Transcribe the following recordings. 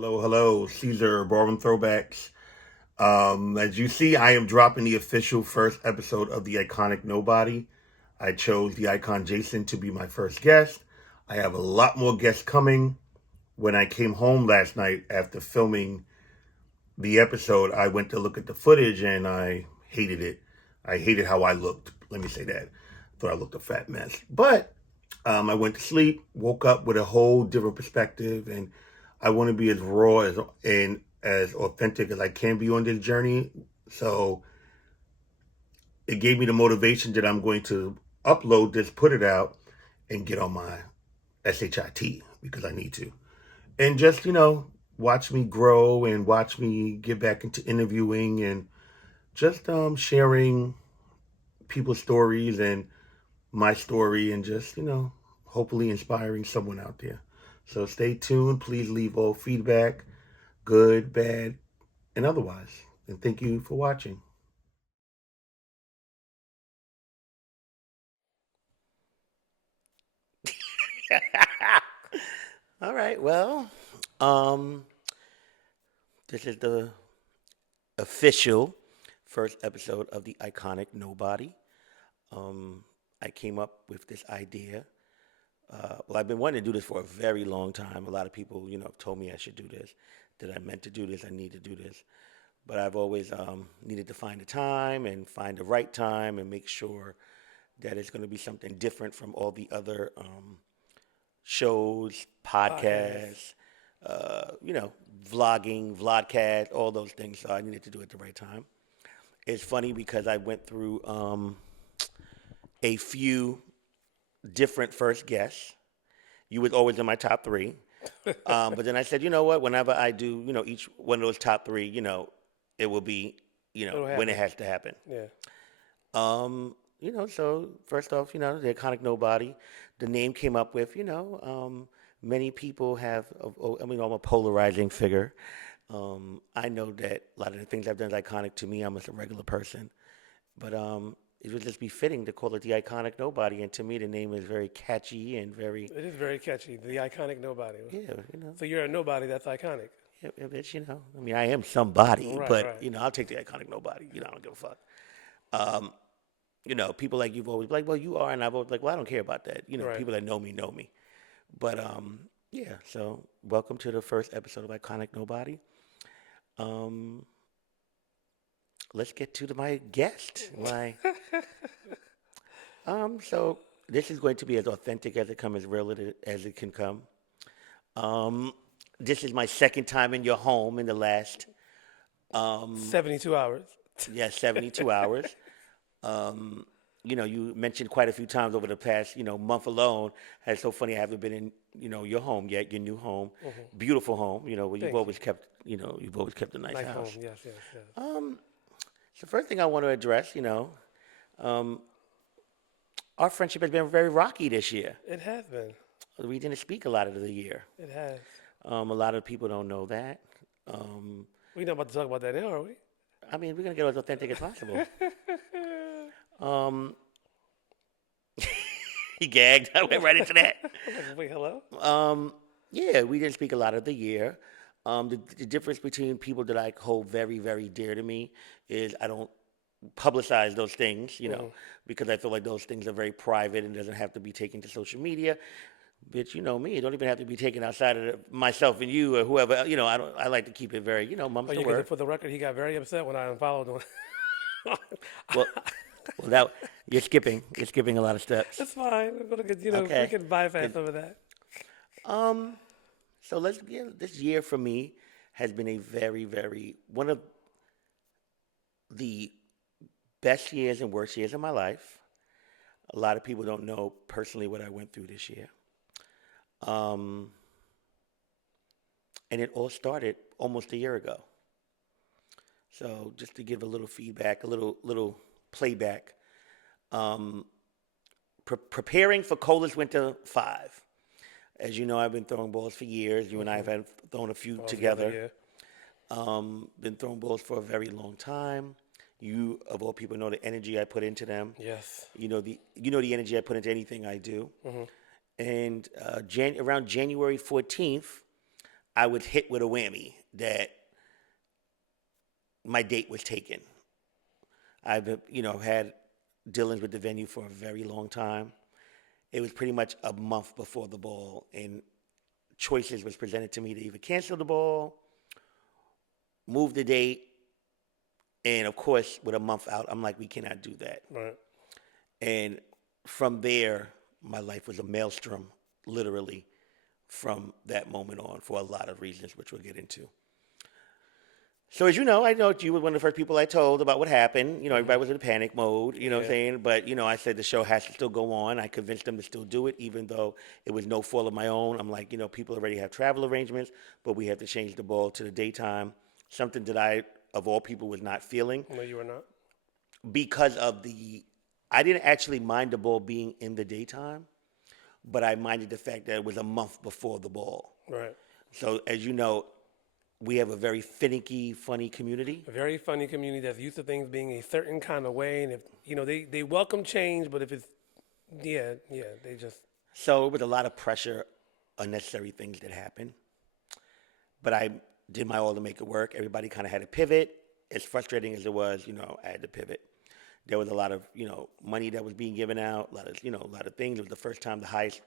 hello. Caesar Ballroom Throwbacks. As you see, I am dropping the official first episode of the iconic Nobody. I chose the Icon Jacen to be my first guest. I have a lot more guests coming. When I came home last night after filming the episode, I went to look at the footage and I hated it. I hated how I looked. Let me say that. Thought I looked a fat mess. But I went to sleep, woke up with a whole different perspective, and I want to be as raw and as authentic as I can be on this journey. So it gave me the motivation that I'm going to upload this, put it out, and get on my SHIT because I need to. And just, watch me grow and watch me get back into interviewing and just sharing people's stories and my story and just, hopefully inspiring someone out there. So stay tuned. Please leave all feedback, good, bad, and otherwise. And thank you for watching. All right. Well, um, this is the official first episode of the iconic Nobody. Um, I came up with this idea. Well, I've been wanting to do this for a very long time. A lot of people, told me I should do this, that I meant to do this, I need to do this. But I've always needed to find the time and find the right time and make sure that it's going to be something different from all the other shows, Podcast. podcasts, vlogging, vlogcast, all those things. So I needed to do it at the right time. It's funny because I went through a few different first guests. You was always in my top three. But then I said, you know what? Whenever I do, each one of those top three, it will be, It'll when it happen. has to happen. Yeah. So first off, the iconic Nobody, the name came up with, many people have, I'm a polarizing figure. I know that a lot of the things I've done is iconic to me. I'm just a regular person. But it would just be fitting to call it the iconic Nobody. And to me, the name is very catchy and very, It is very catchy. The iconic nobody. yeah, So you're a nobody that's iconic. yeah, it's, I mean, I am somebody, Right, but, right. I'll take the iconic Nobody. I don't give a fuck. Um, people like you've always like, well, you are, and I've always like, well, I don't care about that. Right. People that know me know me. But yeah. So welcome to the first episode of Iconic Nobody. Um, let's get to my guest. So this is going to be as authentic as it comes, as real as it can come. Um, this is my second time in your home in the last, um, 72 hours. yeah, 72 hours. Um, you mentioned quite a few times over the past, month alone. It's so funny I haven't been in, your home yet, your new home, beautiful home. Where you've Thank you. always kept, you've always kept a nice Nice home. house. Yes, yes, yes. Um, so first thing I want to address, um, our friendship has been very rocky this year. It has been. We didn't speak a lot of the year. It has. A lot of people don't know that. Um, We're not about to talk about that now, are we? I mean, we're gonna get as authentic as possible. Um, he gagged. I went right into that. Wait, hello? Yeah, we didn't speak a lot of the year. The difference between people that I hold very, very dear to me is I don't publicize those things, because I feel like those things are very private and doesn't have to be taken to social media. Bitch, you know me. It don't even have to be taken outside of myself and you or whoever. I don't. I like to keep it very, mum's Oh, the yeah, because word. for the record, he got very upset when I unfollowed him. Well, well, that you're skipping. You're skipping a lot of steps. It's fine. We're gonna get, we Okay. can bypass Good. some of that. Um. So this year for me has been a very, very one of the best years and worst years of my life. A lot of people don't know personally what I went through this year. Um, and it all started almost a year ago. So just to give a little feedback, a little playback. Um, Preparing for Coldest Winter 5. As you know, I've been throwing balls for years. You and I have had thrown a few All together. yeah. Been throwing balls for a very long time. You, of all people, know the energy I put into them. Yes. You know the energy I put into anything I do. And around January 14th, I was hit with a whammy that my date was taken. I've had dealings with the venue for a very long time. It was pretty much a month before the ball, and choices was presented to me to either cancel the ball, move the date, and of course, with a month out, I'm like, we cannot do that. Right. And from there, my life was a maelstrom, literally, from that moment on, for a lot of reasons, which we'll get into. So as you know, I know you were one of the first people I told about what happened. Everybody was in panic mode, what I'm saying? But, I said the show has to still go on. I convinced them to still do it, even though it was no fault of my own. I'm like, people already have travel arrangements, but we have to change the ball to the daytime, something that I, of all people, was not feeling. No, you were not? Because of I didn't actually mind the ball being in the daytime, but I minded the fact that it was a month before the ball. Right. So as you know, we have a very finicky, funny community. A very funny community that's used to things being a certain kind of way. And if, they welcome change, but if it's, they just. So it was a lot of pressure, unnecessary things that happened. But I did my all to make it work. Everybody kind of had to pivot. As frustrating as it was, I had to pivot. There was a lot of, money that was being given out, a lot of things. It was the first time the highest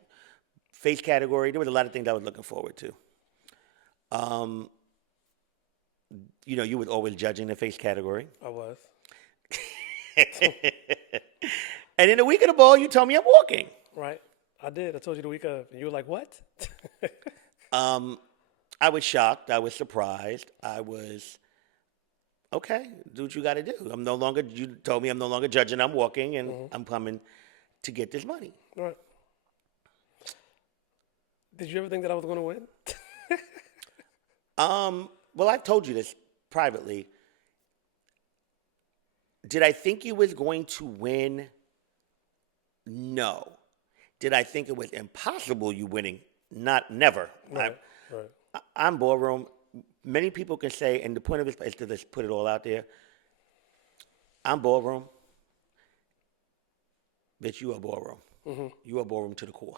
face category. There was a lot of things I was looking forward to. You was always judging the face category. I was. And in the week of the ball, you told me I'm walking. Right. I did. I told you the week of. And you were like, what? I was shocked. I was surprised. I was, okay, do what you got to do. You told me I'm no longer judging. I'm walking, and I'm coming to get this money. Right. Did you ever think that I was going to win? Well, I've told you this privately. Did I think you was going to win? No. Did I think it was impossible you winning? Never. Right. I'm Ballroom. Many people can say, and the point of this is to just put it all out there. I'm Ballroom. Bitch, you are Ballroom. Mm-hmm. You are Ballroom to the core.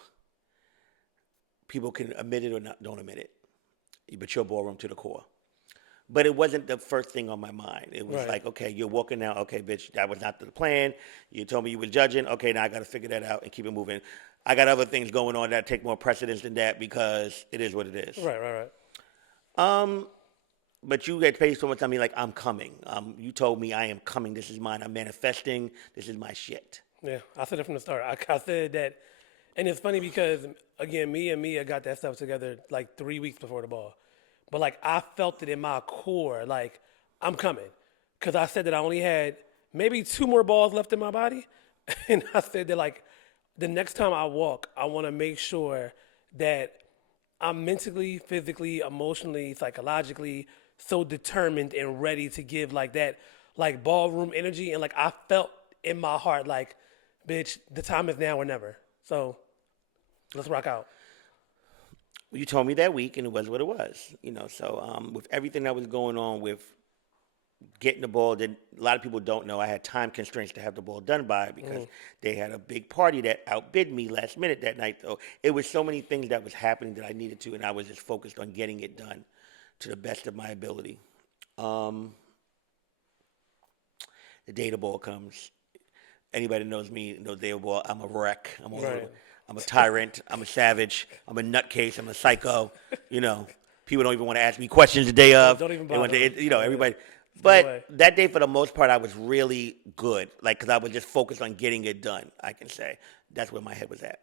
People can admit it or don't admit it. But you're Ballroom to the core. But it wasn't the first thing on my mind. It was like, okay, you're walking now. Okay, bitch, that was not the plan. You told me you were judging. Okay, now I got to figure that out and keep it moving. I got other things going on that take more precedence than that because it is what it is. Right. But you get paid so much on me like, I'm coming. You told me I am coming. This is mine. I'm manifesting. This is my shit. Yeah, I said it from the start. I said that. And it's funny because, again, me and Mia got that stuff together like 3 weeks before the ball. But, like, I felt it in my core, like, I'm coming. Because I said that I only had maybe 2 more balls left in my body. And I said that, like, the next time I walk, I want to make sure that I'm mentally, physically, emotionally, psychologically so determined and ready to give, like, that, like, ballroom energy. And, like, I felt in my heart, like, bitch, the time is now or never. So let's rock out. You told me that week, and it was what it was. So with everything that was going on with getting the ball, that a lot of people don't know, I had time constraints to have the ball done by because they had a big party that outbid me last minute that night. So it was so many things that was happening that I needed to, and I was just focused on getting it done to the best of my ability. The day the ball comes, anybody that knows me knows day of ball, I'm a wreck. I'm a tyrant. I'm a savage. I'm a nutcase. I'm a psycho. People don't even want to ask me questions the day of. Don't even bother. Everybody. But that day, for the most part, I was really good. Like, because I was just focused on getting it done, I can say. That's where my head was at.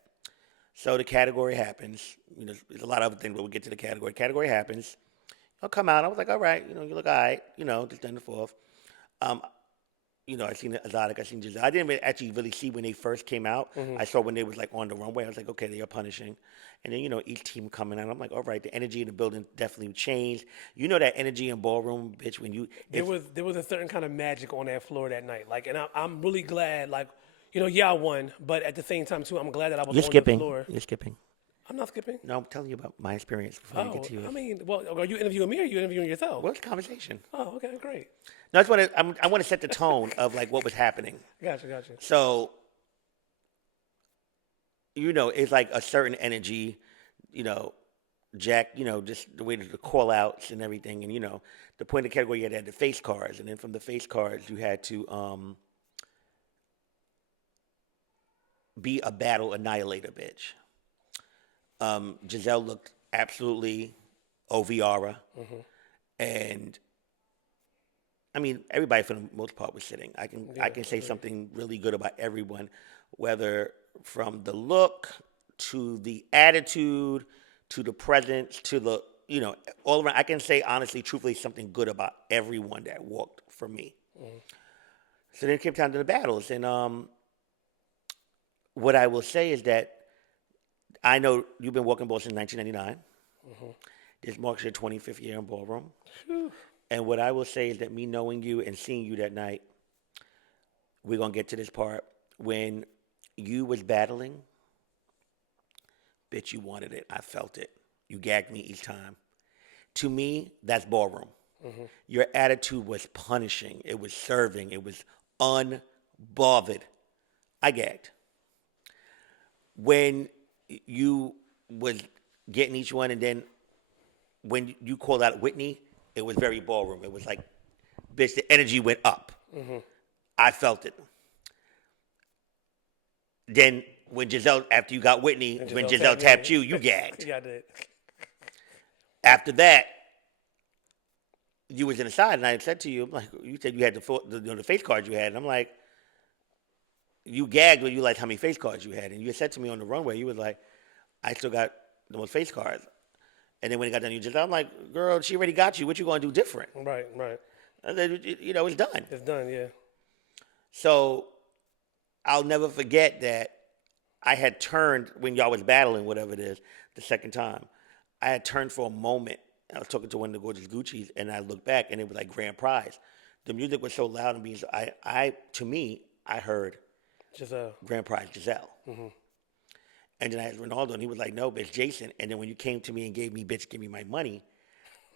So the category happens. There's a lot of other things, but we'll get to the category. Category happens. I'll come out. I was like, all right. You look all right. Just done the fourth. I seen Exotic, I seen Giselle. I didn't actually really see when they first came out. I saw when they was like on the runway. I was like, okay, they are punishing. And then, each team coming out. I'm like, all right, the energy in the building definitely changed. That energy in Ballroom, bitch, when you... There was a certain kind of magic on that floor that night. Like, and I'm really glad, like, I won. But at the same time, too, I'm glad that I was on the floor. You're skipping. I'm not skipping. No, I'm telling you about my experience before you get to yours. I mean, well, are you interviewing me or are you interviewing yourself? Well, it's a conversation. Oh, okay, great. No, I want to set the tone of like what was happening. Gotcha. So, it's like a certain energy, Jack, just the way that the call outs and everything. And, the point of the category, you had to have the face cards. And then from the face cards, you had to be a battle annihilator bitch. Giselle looked absolutely OVR. And I mean, everybody for the most part was sitting. I can say something really good about everyone, whether from the look to the attitude to the presence to the all around. I can say honestly, truthfully, something good about everyone that walked for me. So then it came down to the battles, and what I will say is that I know you've been walking ball since 1999. This marks your 25th year in Ballroom. And what I will say is that me knowing you and seeing you that night, we're going to get to this part. When you was battling, bitch, you wanted it. I felt it. You gagged me each time. To me, that's Ballroom. Your attitude was punishing. It was serving. It was unbothered. I gagged. When you was getting each one, and then when you called out Whitney, it was very Ballroom. It was like, bitch, the energy went up. I felt it. Then when Giselle, after you got Whitney, when Giselle tapped you, you gagged. Yeah, I did. After that, you was in the side, and I said to you, I'm like, you said you had the face cards you had, and I'm like, you gagged when you liked how many face cards you had, and you said to me on the runway, you was like, I still got the most face cards. And then when it got done, you just, I'm like, girl, she already got you. What you going to do different? Right. And then, it's done. It's done, yeah. So I'll never forget that I had turned, when y'all was battling, whatever it is, the second time, I had turned for a moment. I was talking to one of the gorgeous Gucci's, and I looked back, and it was like grand prize. The music was so loud and being so, to me, I heard Giselle. grand prize Giselle. And then I asked Ronaldo, and he was like, no, bitch, Jason. And then when you came to me and gave me, bitch, give me my money,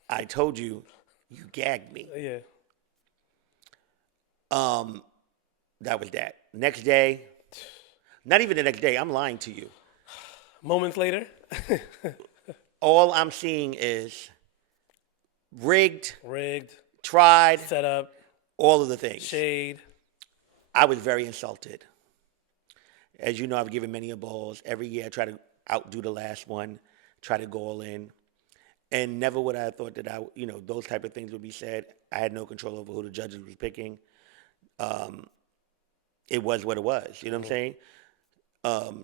I told you, you gagged me. Yeah. That was that. Next day, not even the next day, I'm lying to you. Moments later. All I'm seeing is rigged, tried, set set up, all of the things. shade. I was very insulted. As you know, I've given many a balls. Every year I try to outdo the last one, try to go all in. And never would I have thought that those type of things would be said. I had no control over who the judges was picking. It was what it was. You know what I'm saying?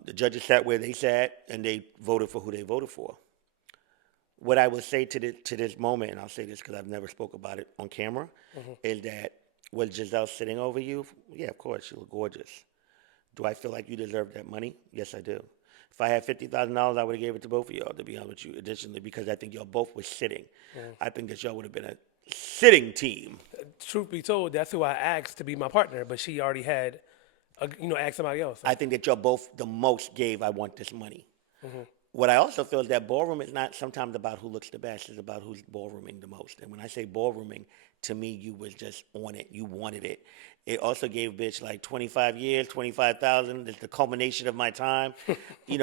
The judges sat where they sat, and they voted for who they voted for. What I will say to this moment, and I'll say this because I've never spoke about it on camera, is that was Giselle sitting over you? Yeah, of course. She looked gorgeous. Do I feel like you deserve that money? Yes, I do. If I had $50,000, I would have gave it to both of y'all, to be honest with you, additionally, because I think y'all both were sitting. I think that y'all would have been a sitting team. Truth be told, that's who I asked to be my partner, but she already had, asked somebody else. I think that y'all both the most gave, I want this money. What I also feel is that ballroom is not sometimes about who looks the best. It's about who's ballrooming the most. And when I say ballrooming, to me, you was just on it. You wanted it. It also gave bitch like 25 years, 25,000. It's the culmination of my time.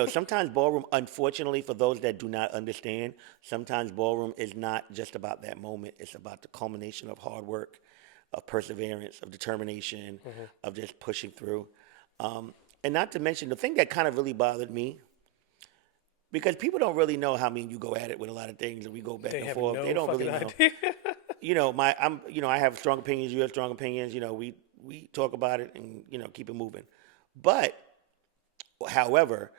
Sometimes ballroom, unfortunately, for those that do not understand, sometimes ballroom is not just about that moment. It's about the culmination of hard work, of perseverance, of determination, of just pushing through. And not to mention, the thing that kind of really bothered me, because people don't really know how you go at it with a lot of things, and we go back and forth. They don't really know. I have strong opinions. You have strong opinions. We talk about it and keep it moving. But, however,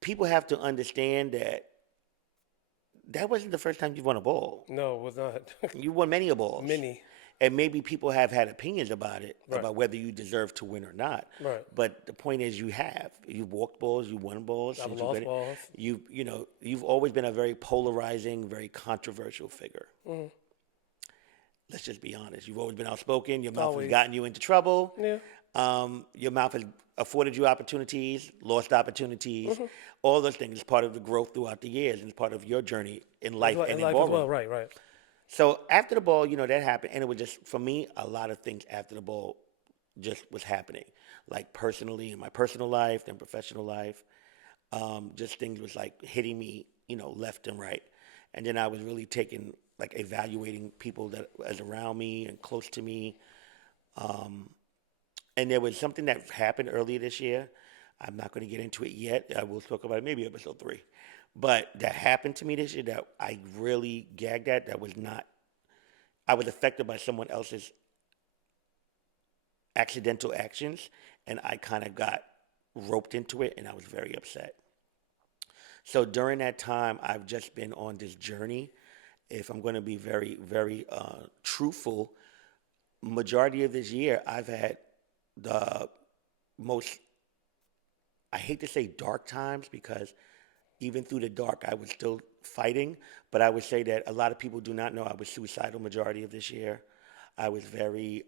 people have to understand that wasn't the first time you won a ball. No, it was not. You won many a balls. Many. And maybe people have had opinions about it, Right. about whether you deserve to win or not. Right. But the point is, you've walked balls, you won balls. I've lost balls. You've always been a very polarizing, very controversial figure. Let's just be honest. You've always been outspoken. Your mouth has gotten you into trouble. Yeah. Your mouth has afforded you opportunities, lost opportunities. All those things is part of the growth throughout the years, and it's part of your journey in life and in ballroom. As well. Right. So after the ball, that happened, and it was just, for me, a lot of things after the ball just was happening, like personally in my personal life and professional life. Just things was like hitting me, left and right. And then I was really evaluating people that was around me and close to me. And there was something that happened earlier this year. I'm not going to get into it yet. I will talk about it maybe episode 3. But that happened to me this year that I really gagged at. That was not, I was affected by someone else's accidental actions, and I kind of got roped into it, and I was very upset. So during that time, I've just been on this journey. If I'm going to be very, very truthful, majority of this year, I've had the most, I hate to say dark times, because even through the dark, I was still fighting. But I would say that a lot of people do not know I was suicidal majority of this year. I was very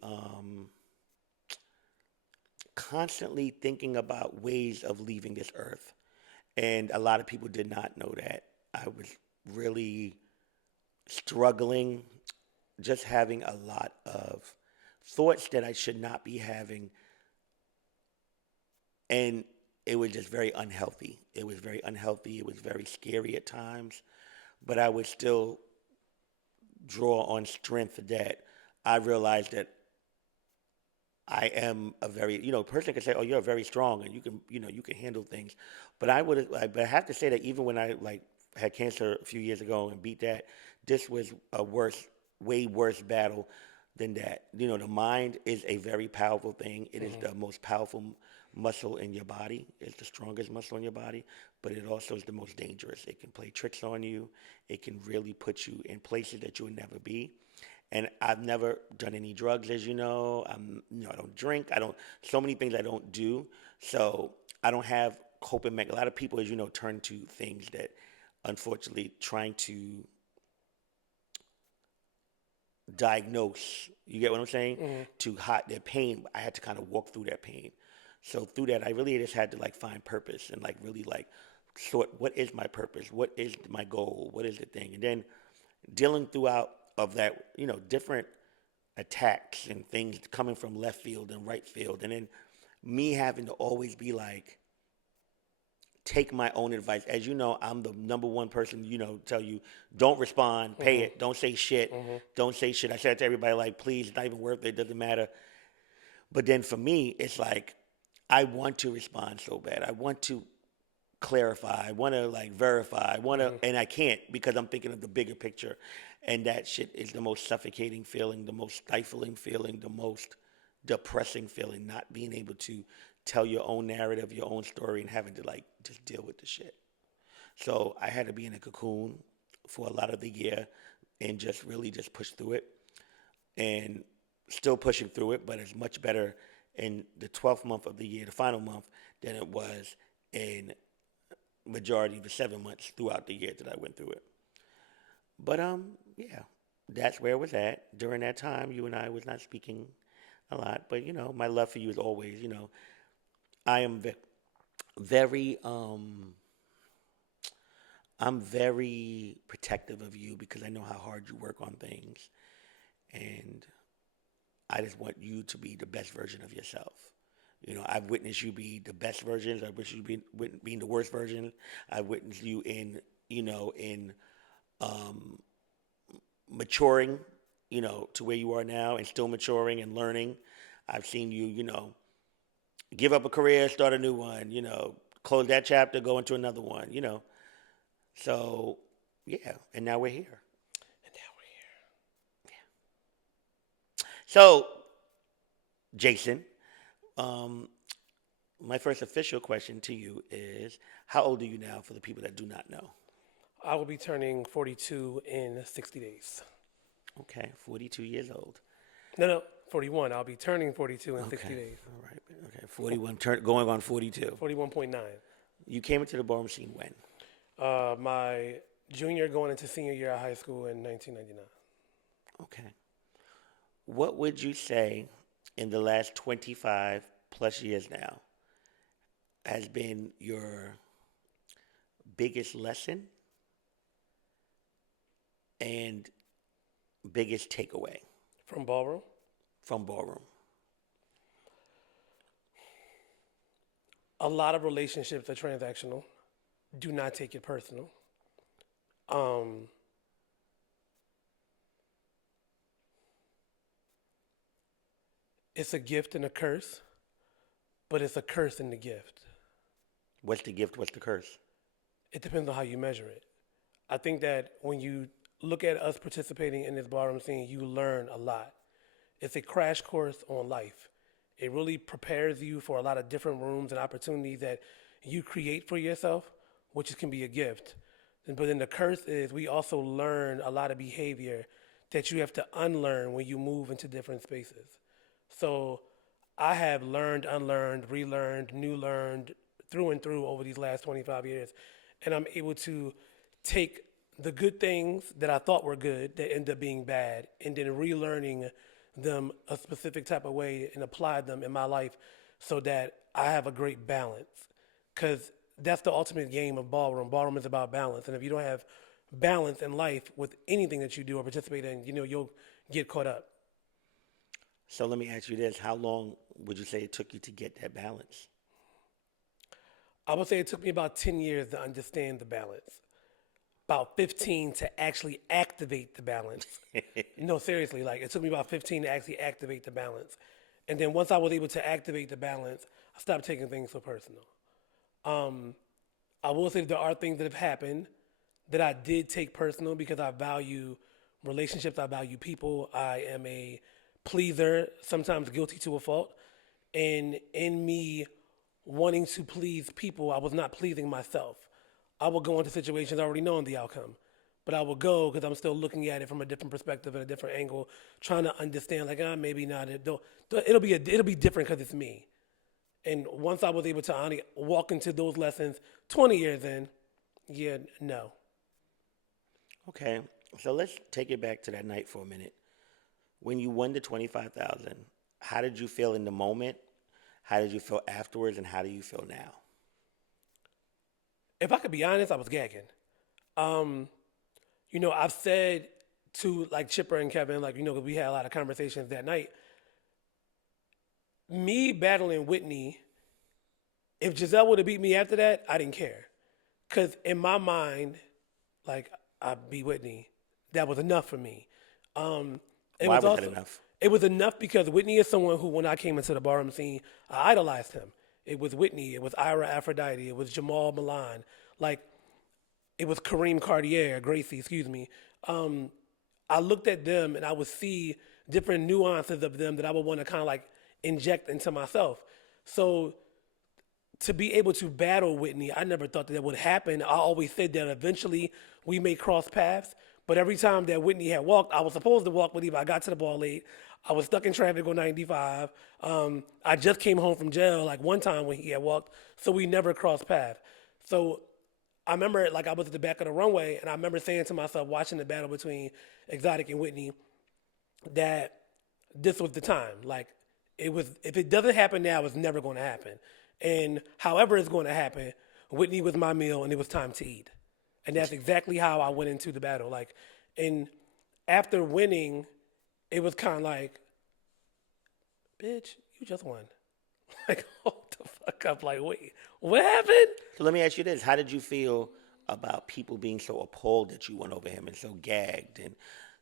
constantly thinking about ways of leaving this earth. And a lot of people did not know that. I was really struggling, just having a lot of thoughts that I should not be having. And it was just very unhealthy. It was very unhealthy. It was very scary at times. But I would still draw on strength that I realized that I am a very, person can say, "Oh, you're very strong and you can handle things." But but I have to say that even when I had cancer a few years ago and beat that, this was a way worse battle than that. The mind is a very powerful thing. It is the most powerful muscle in your body. It's the strongest muscle in your body, but it also is the most dangerous. It can play tricks on you. It can really put you in places that you would never be. And I've never done any drugs, as you know. I don't drink. So many things I don't do. So I don't have coping mechanisms. A lot of people, as you know, turn to things that, unfortunately, trying to diagnose, you get what I'm saying? To hide their pain. I had to kind of walk through that pain. So through that, I really just had to find purpose and really sort, what is my purpose? What is my goal? What is the thing? And then dealing throughout of that, different attacks and things coming from left field and right field. And then me having to always be take my own advice. As you know, I'm the number one person, tell you, don't respond, pay it, don't say shit, don't say shit. I said to everybody, please, it's not even worth it, it doesn't matter. But then for me, it's I want to respond so bad. I want to clarify. I want to verify. I want to, and I can't because I'm thinking of the bigger picture. And that shit is the most suffocating feeling, the most stifling feeling, the most depressing feeling, not being able to tell your own narrative, your own story, and having to just deal with the shit. So I had to be in a cocoon for a lot of the year and just really just push through it. And still pushing through it, but it's much better in the 12th month of the year, the final month, than it was in majority of the 7 months throughout the year that I went through it. But yeah, that's where it was at. During that time, you and I was not speaking a lot, but my love for you is always, I am very I'm very protective of you because I know how hard you work on things, and I just want you to be the best version of yourself. I've witnessed you be the best versions. I've witnessed you being the worst version. I've witnessed you in maturing, to where you are now and still maturing and learning. I've seen you, give up a career, start a new one, close that chapter, go into another one, So, yeah, and now we're here. Yeah. So, Jacen, my first official question to you is, how old are you now for the people that do not know? I will be turning 42 in 60 days. Okay, 42 years old. No, 41. I'll be turning 42 in 60 days. All right. Okay, 41, going on 42. 41.9. You came into the ballroom scene when? My junior going into senior year of high school in 1999. Okay. What would you say in the last 25 plus years now has been your biggest lesson and biggest takeaway From Ballroom? from Ballroom? A lot of relationships are transactional. do not take it personal. Um, it's a gift and a curse, but it's a curse in the gift. What's the gift? What's the curse? It depends on how you measure it. I think that when you look at us participating in this ballroom scene, you learn a lot. It's a crash course on life. It really prepares you for a lot of different rooms and opportunities that you create for yourself, which can be a gift. But then the curse is we also learn a lot of behavior that you have to unlearn when you move into different spaces. So I have learned, unlearned, relearned, new learned through and through over these last 25 years. And I'm able to take the good things that I thought were good that end up being bad and then relearning them a specific type of way and apply them in my life so that I have a great balance. Because that's the ultimate game of ballroom. Ballroom is about balance. And if you don't have balance in life with anything that you do or participate in, you'll get caught up. So let me ask you this. How long would you say it took you to get that balance? I would say it took me about 10 years to understand the balance. About 15 to actually activate the balance. No, seriously, like it took me about 15 to actually activate the balance. And then once I was able to activate the balance, I stopped taking things so personal. I will say that there are things that have happened that I did take personal because I value relationships, I value people. I am a pleaser, sometimes guilty to a fault. And in me wanting to please people, I was not pleasing myself. I will go into situations already knowing the outcome, but I will go because I'm still looking at it from a different perspective and a different angle, trying to understand like, maybe not. It'll be different because it's me. And once I was able to walk into those lessons 20 years in, no. Okay, so let's take it back to that night for a minute. When you won the $25,000, how did you feel in the moment? How did you feel afterwards, and how do you feel now? If I could be honest, I was gagging. I've said to like Chipper and Kevin, we had a lot of conversations that night. Me battling Whitney, if Giselle would have beat me after that, I didn't care. Because in my mind, I beat Whitney. That was enough for me. Why was that enough? It was enough because Whitney is someone who, when I came into the ballroom scene, I idolized him. It was Whitney. It was Ira Aphrodite. It was Jamal Milan. It was Kareem Cartier, Gracie, excuse me. I looked at them and I would see different nuances of them that I would want to kind of inject into myself. So to be able to battle Whitney, I never thought that would happen. I always said that eventually we may cross paths. But every time that Whitney had walked, I was supposed to walk with him. I got to the ball late. I was stuck in traffic on 95. I just came home from jail one time when he had walked, so we never crossed paths. So I remember I was at the back of the runway, and I remember saying to myself, watching the battle between Exotic and Whitney, that this was the time. If it doesn't happen now, it's never going to happen. And however it's going to happen, Whitney was my meal, and it was time to eat. And that's exactly how I went into the battle. And after winning, it was kind of bitch, you just won. Hold the fuck up. Wait, what happened? So let me ask you this. How did you feel about people being so appalled that you won over him and so gagged? And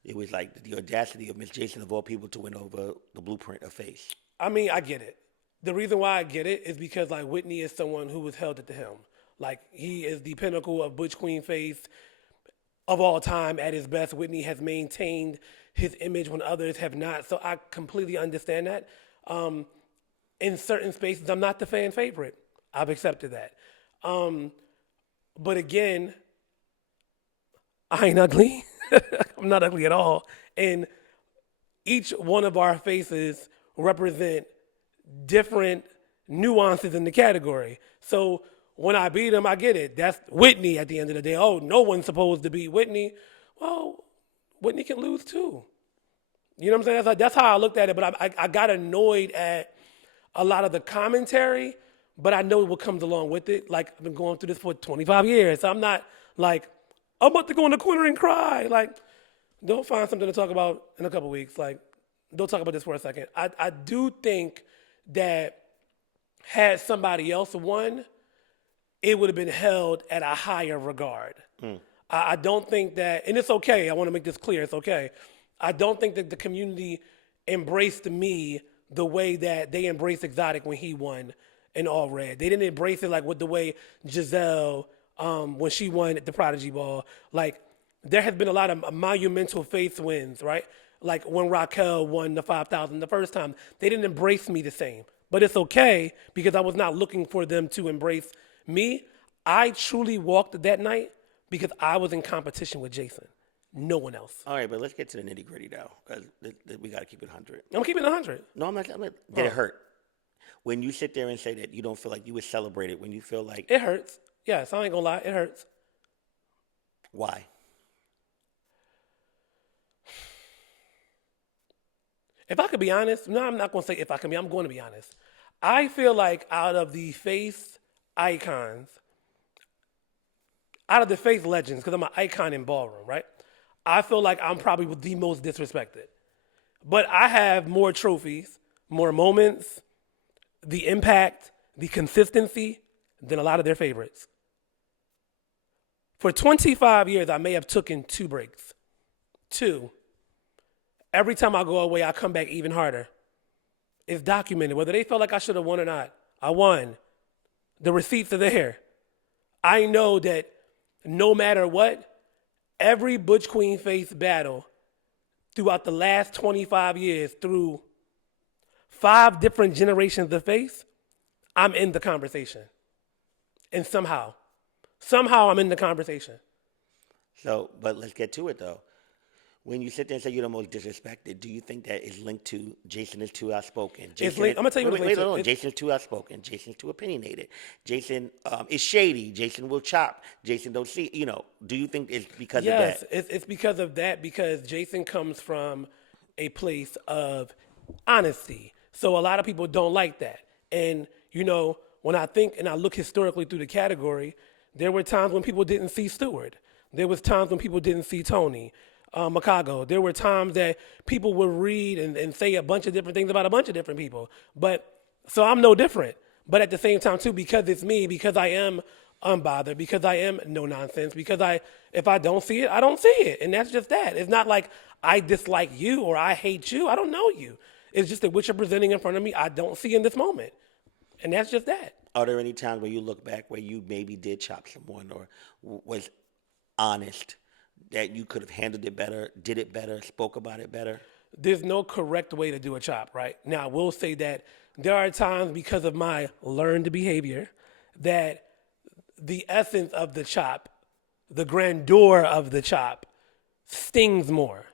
it was the audacity of Miss Jacen, of all people, to win over the blueprint of Face. I mean, I get it. The reason why I get it is because, Whitney is someone who was held at the helm. He is the pinnacle of Butch Queen Face of all time at his best. Whitney has maintained his image when others have not. So I completely understand that. In certain spaces, I'm not the fan favorite. I've accepted that. But again, I ain't ugly. I'm not ugly at all. And each one of our faces represent different nuances in the category. So when I beat him, I get it. That's Whitney at the end of the day. Oh, no one's supposed to beat Whitney. Well, Whitney can lose too. You know what I'm saying? That's how I looked at it. But I got annoyed at a lot of the commentary, but I know what comes along with it. I've been going through this for 25 years. So I'm not I'm about to go in the corner and cry. Don't find something to talk about in a couple weeks. Don't talk about this for a second. I do think that had somebody else won, it would have been held at a higher regard. I don't think that, and it's okay. I want to make this clear. It's okay. I don't think that the community embraced me the way that they embraced Exotic when he won in All Red. They didn't embrace it like with the way Giselle when she won at the Prodigy Ball. Like there has been a lot of monumental face wins, right? Like when Raquel won the 5,000 the first time, they didn't embrace me the same. But it's okay because I was not looking for them to embrace me. I truly walked that night because I was in competition with Jason. No one else. All right, but let's get to the nitty gritty though, because we got to keep it 100. I'm keeping it 100. No, I'm not. Did it hurt? When you sit there and say that you don't feel like you were celebrated, when you feel like... It hurts. Yes, I ain't gonna lie. It hurts. Why? If I could be honest, no, I'm not gonna say if I can be, I'm going to be honest. I feel like out of the face icons, out of the face legends, because I'm an icon in Ballroom, right? I feel like I'm probably the most disrespected. But I have more trophies, more moments, the impact, the consistency than a lot of their favorites. For 25 years, I may have taken 2 breaks. 2. Every time I go away, I come back even harder. It's documented. Whether they felt like I should have won or not, I won. The receipts are there. I know that no matter what, every Butch Queen face battle throughout the last 25 years, through 5 different generations of face, I'm in the conversation. And somehow I'm in the conversation. So, but let's get to it though. When you sit there and say you're the most disrespected, do you think that is linked to Jason is too outspoken? I'm gonna tell you what it's linked to. Jason is too outspoken. Jason is too opinionated. Jason is shady. Jason will chop. Jason don't see. Do you think it's because of that? Yes, it's because of that. Because Jason comes from a place of honesty, so a lot of people don't like that. And when I think and I look historically through the category, there were times when people didn't see Stewart. There was times when people didn't see Tony. Chicago. There were times that people would read and say a bunch of different things about a bunch of different people. So I'm no different. But at the same time too, because it's me, because I am unbothered, because I am no nonsense, because if I don't see it, I don't see it. And that's just that. It's not like I dislike you or I hate you. I don't know you. It's just that what you're presenting in front of me, I don't see in this moment. And that's just that. Are there any times where you look back where you maybe did chop someone or was honest, that you could have handled it better, did it better, spoke about it better? There's no correct way to do a chop, right? Now, I will say that there are times because of my learned behavior that the essence of the chop, the grandeur of the chop, stings more.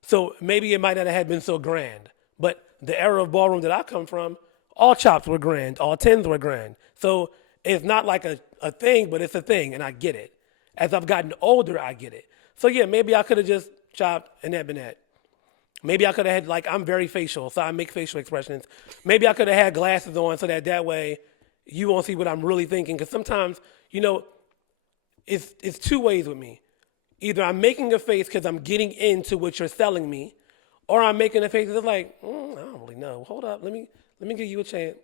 So maybe it might not have been so grand, but the era of Ballroom that I come from, all chops were grand, all 10s were grand. So it's not like a thing, but it's a thing, and I get it. As I've gotten older, I get it. So yeah, maybe I could have just chopped and that been that. Maybe I could have had, I'm very facial, so I make facial expressions. Maybe I could have had glasses on so that way you won't see what I'm really thinking. Because sometimes, it's 2 ways with me. Either I'm making a face because I'm getting into what you're selling me, or I'm making a face that's like, I don't really know. Hold up, let me give you a chance.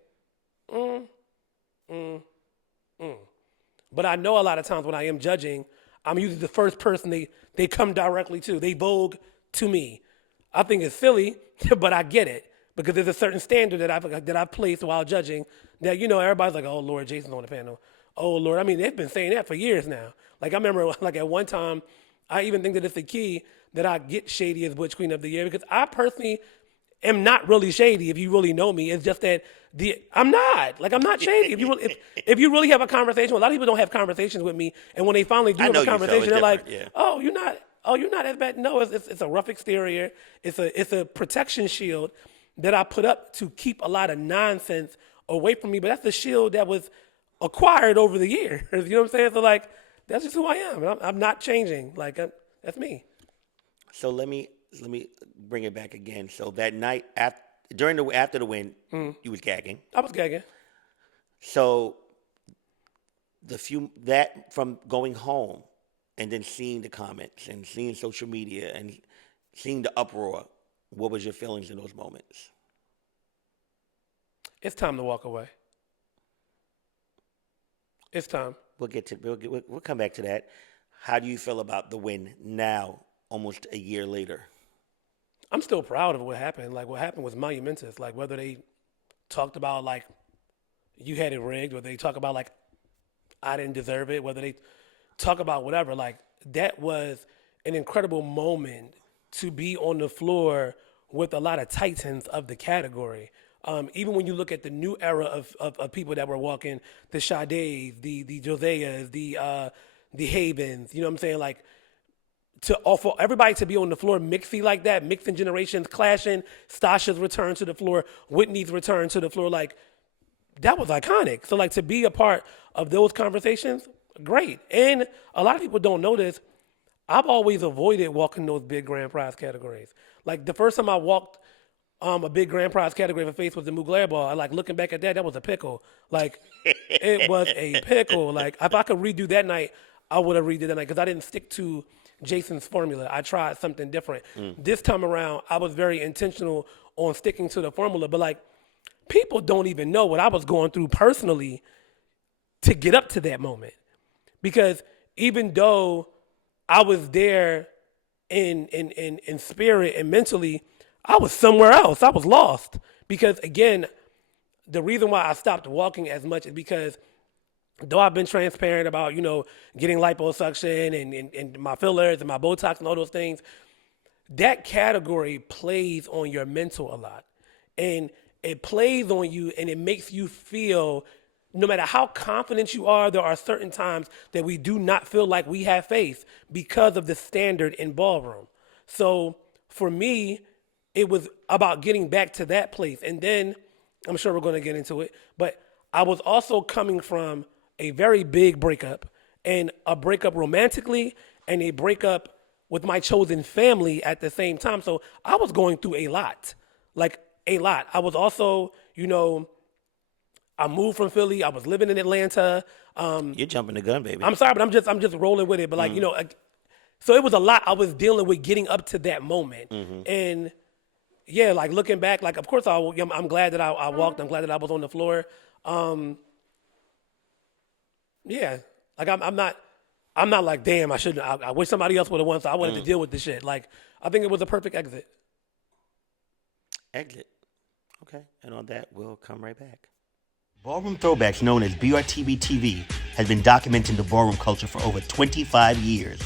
But I know a lot of times when I am judging, I'm usually the first person they come directly to. They vogue to me. I think it's silly, but I get it because there's a certain standard that I've placed while judging that, everybody's like, oh, Lord, Jason's on the panel. Oh, Lord. I mean, they've been saying that for years now. Like, I remember, at one time, I even think that it's the key that I get shady as Butch Queen of the Year because I personally am not really shady if you really know me. It's just that I'm not shady. If you really have a conversation, a lot of people don't have conversations with me, and when they finally do have a conversation, they're like, yeah. "Oh, you're not as bad." No, it's a rough exterior. It's a protection shield that I put up to keep a lot of nonsense away from me. But that's the shield that was acquired over the years. You know what I'm saying? So that's just who I am. I'm not changing. That's me. So let me bring it back again. So that night after the win, you was gagging. I was gagging. So from going home and then seeing the comments and seeing social media and seeing the uproar, what was your feelings in those moments? It's time to walk away. It's time. we'll come back to that. How do you feel about the win now, almost a year later? I'm still proud of what happened. Like what happened was monumentous. Like whether they talked about like you had it rigged, whether they talk about like I didn't deserve it, whether they talk about whatever, like that was an incredible moment to be on the floor with a lot of titans of the category. Even when you look at the new era of people that were walking, the Sade's, the Joseas, the Havens, you know what I'm saying? Like for everybody to be on the floor mixy like that, mixing generations, clashing, Stasha's return to the floor, Whitney's return to the floor, like that was iconic. So like to be a part of those conversations, great. And a lot of people don't know this. I've always avoided walking those big grand prize categories. Like the first time I walked a big grand prize category for face was the Mugler ball. I like looking back at that was a pickle. Like it was a pickle. Like if I could redo that night, I would have redid that night because I didn't stick to Jason's formula. I tried something different. This time around, I was very intentional on sticking to the formula. But like people don't even know what I was going through personally to get up to that moment. Because even though I was there in spirit and mentally, I was somewhere else. I was lost. Because again, the reason why I stopped walking as much is because though I've been transparent about, getting liposuction and my fillers and my Botox and all those things, that category plays on your mental a lot. And it plays on you and it makes you feel, no matter how confident you are, there are certain times that we do not feel like we have faith because of the standard in ballroom. So for me, it was about getting back to that place. And then, I'm sure we're going to get into it, but I was also coming from a very big breakup, and a breakup romantically and a breakup with my chosen family at the same time. So I was going through a lot, like a lot. I was also, I moved from Philly. I was living in Atlanta. You're jumping the gun, baby. I'm sorry, but I'm just rolling with it. But like, so it was a lot I was dealing with getting up to that moment. And yeah, like looking back, like of course I'm glad that I walked. I'm glad that I was on the floor. Yeah, like I'm not like, damn, I shouldn't. I wish somebody else would have won, so I wouldn't have to deal with this shit. Like I think it was a perfect exit. Exit. Okay, and on that we'll come right back. Ballroom Throwbacks, known as BRTV TV, has been documenting the ballroom culture for over 25 years.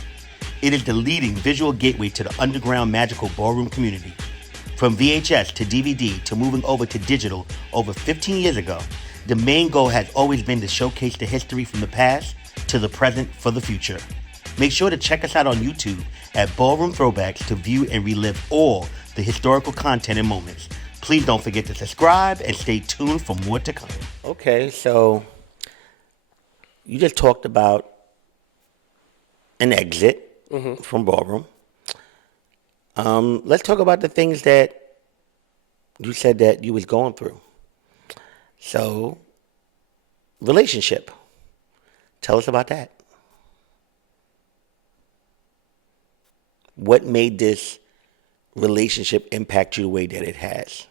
It is the leading visual gateway to the underground magical ballroom community. From VHS to DVD to moving over to digital over 15 years ago, the main goal has always been to showcase the history from the past to the present for the future. Make sure to check us out on YouTube at Ballroom Throwbacks to view and relive all the historical content and moments. Please don't forget to subscribe and stay tuned for more to come. Okay, so you just talked about an exit from Ballroom. Let's talk about the things that you said that you was going through. So, relationship. Tell us about that. What made this relationship impact you the way that it has?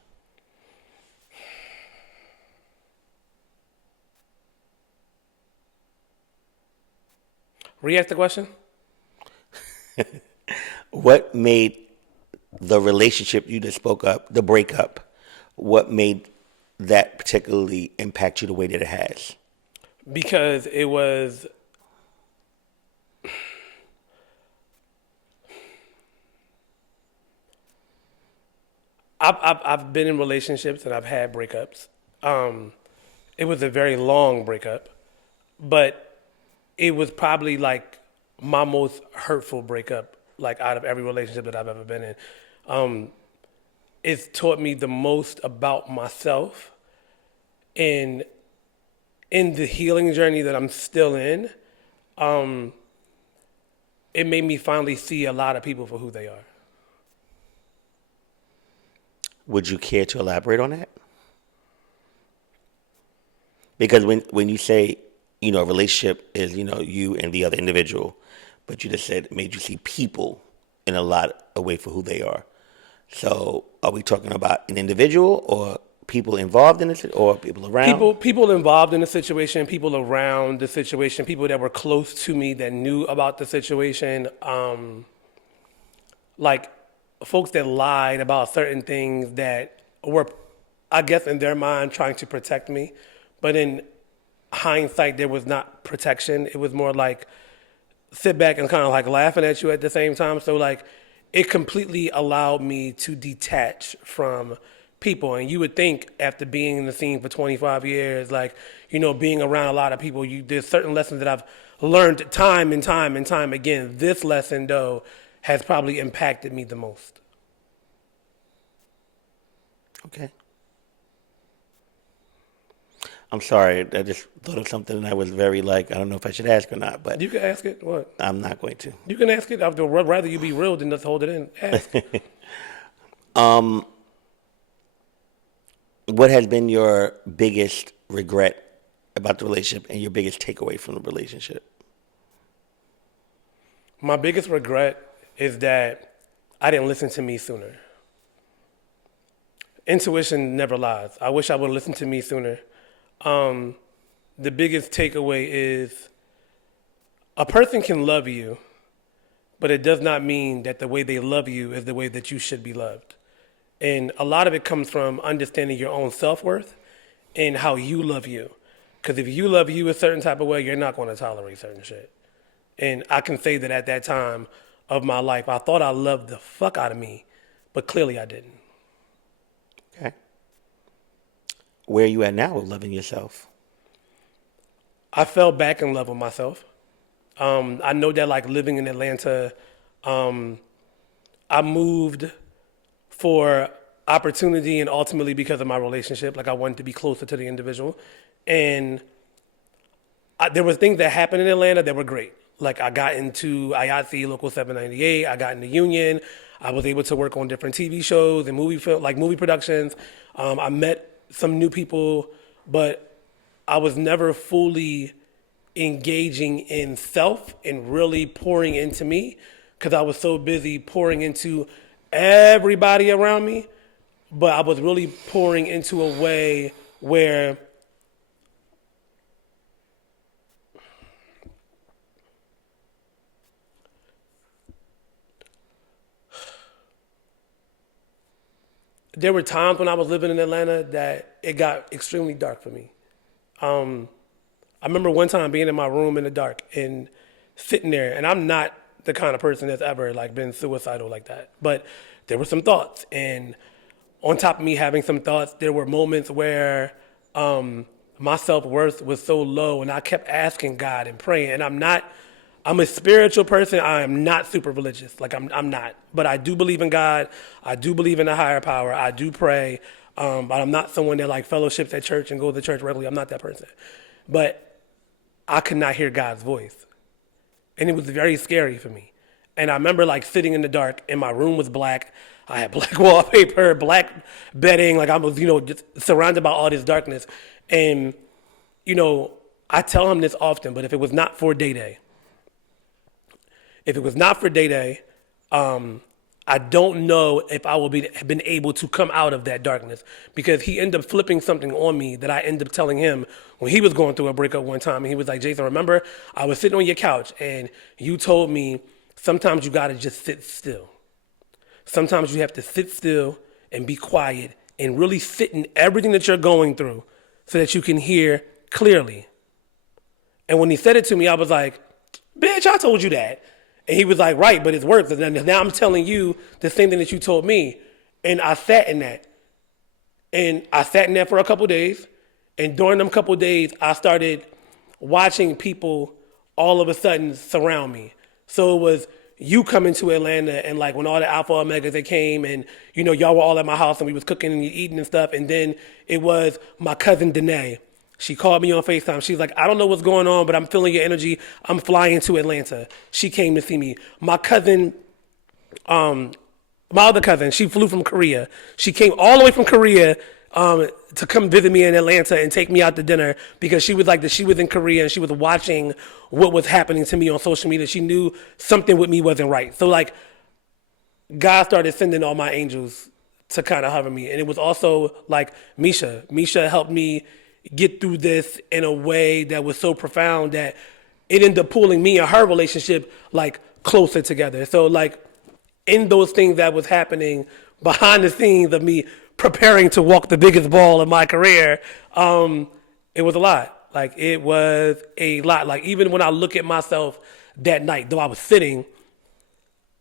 Re-ask the question. What made the relationship you just spoke up, the breakup, what made that particularly impact you the way that it has? Because it was I've been in relationships and I've had breakups. It was a very long breakup, but it was probably like my most hurtful breakup, like out of every relationship that I've ever been in. It's taught me the most about myself, and in the healing journey that I'm still in, it made me finally see a lot of people for who they are. Would you care to elaborate on that? Because when you say, a relationship is, you and the other individual, but you just said it made you see people in a lot of way for who they are. So are we talking about an individual or people involved in this or people around? People involved in the situation, people around the situation, people that were close to me that knew about the situation, like folks that lied about certain things that were, I guess, in their mind trying to protect me, but in hindsight, there was not protection. It was more like sit back and kind of like laughing at you at the same time. So like it completely allowed me to detach from people. And you would think after being in the scene for 25 years, like, you know, being around a lot of people, there's certain lessons that I've learned time and time and time again. This lesson, though, has probably impacted me the most. Okay. I'm sorry. I just thought of something and I was very like, I don't know if I should ask or not, but You can ask it. What? I'm not going to. You can ask it. I'd rather you be real than just hold it in. Ask. What has been your biggest regret about the relationship and your biggest takeaway from the relationship? My biggest regret is that I didn't listen to me sooner. Intuition never lies. I wish I would have listened to me sooner. The biggest takeaway is a person can love you, but it does not mean that the way they love you is the way that you should be loved. And a lot of it comes from understanding your own self-worth and how you love you. Because if you love you a certain type of way, you're not going to tolerate certain shit. And I can say that at that time of my life, I thought I loved the fuck out of me, but clearly I didn't. Okay. Where are you at now with loving yourself? I fell back in love with myself. I know that like living in Atlanta, I moved for opportunity and ultimately because of my relationship. Like I wanted to be closer to the individual. And there were things that happened in Atlanta that were great. Like I got into IATSE Local 798. I got into Union. I was able to work on different TV shows and movie productions. I met some new people, but I was never fully engaging in self and really pouring into me because I was so busy pouring into everybody around me, but I was really pouring into a way where there were times when I was living in Atlanta that it got extremely dark for me. I remember one time being in my room in the dark and sitting there, and I'm not the kind of person that's ever like been suicidal like that. But there were some thoughts, and on top of me having some thoughts, there were moments where my self-worth was so low, and I kept asking God and praying. And I'm a spiritual person. I am not super religious. Like I'm not, but I do believe in God. I do believe in a higher power. I do pray, but I'm not someone that like fellowships at church and goes to church regularly. I'm not that person. But I could not hear God's voice. And it was very scary for me. And I remember like sitting in the dark and my room was black. I had black wallpaper, black bedding. Like I was, just surrounded by all this darkness. And, I tell him this often, but if it was not for Day-Day, I don't know if I would have been able to come out of that darkness because he ended up flipping something on me that I ended up telling him when he was going through a breakup one time. And he was like, Jason, remember, I was sitting on your couch and you told me sometimes you got to just sit still. Sometimes you have to sit still and be quiet and really sit in everything that you're going through so that you can hear clearly. And when he said it to me, I was like, bitch, I told you that. And he was like, right, but it's worse. And now I'm telling you the same thing that you told me. And I sat in that. And I sat in that for a couple of days. And during them couple of days, I started watching people all of a sudden surround me. So it was you coming to Atlanta and like when all the Alpha Omegas they came and, y'all were all at my house and we was cooking and eating and stuff. And then it was my cousin Danae. She called me on FaceTime. She's like, I don't know what's going on, but I'm feeling your energy. I'm flying to Atlanta. She came to see me. My cousin, my other cousin, she flew from Korea. She came all the way from Korea to come visit me in Atlanta and take me out to dinner because she was like that. She was in Korea and she was watching what was happening to me on social media. She knew something with me wasn't right. So like God started sending all my angels to kind of hover me. And it was also like Misha. Misha helped me get through this in a way that was so profound that it ended up pulling me and her relationship like closer together. So like in those things that was happening behind the scenes of me preparing to walk the biggest ball of my career, it was a lot. Like it was a lot. Like even when I look at myself that night, though I was sitting,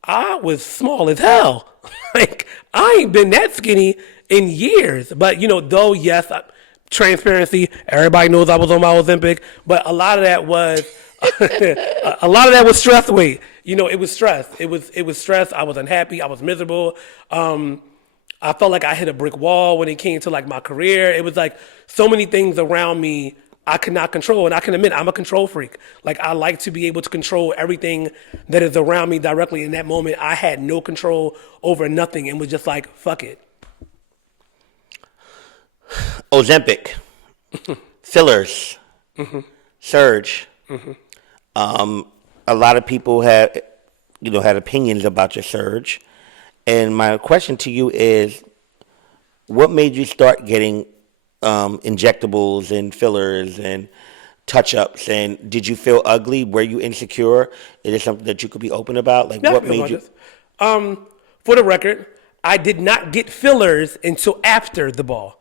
I was small as hell. Like I ain't been that skinny in years. But though yes, transparency, everybody knows I was on my Ozempic, but a lot of that was stress weight. It was stress. It was stress. I was unhappy. I was miserable. I felt like I hit a brick wall when it came to like my career. It was like so many things around me I could not control. And I can admit I'm a control freak. Like I like to be able to control everything that is around me directly. In that moment, I had no control over nothing and was just like, fuck it. Ozempic, fillers, Surge. A lot of people had opinions about your Surge. And my question to you is, what made you start getting injectables and fillers and touch-ups? And did you feel ugly? Were you insecure? Is it something that you could be open about? Like, what made you? For the record, I did not get fillers until after the ball.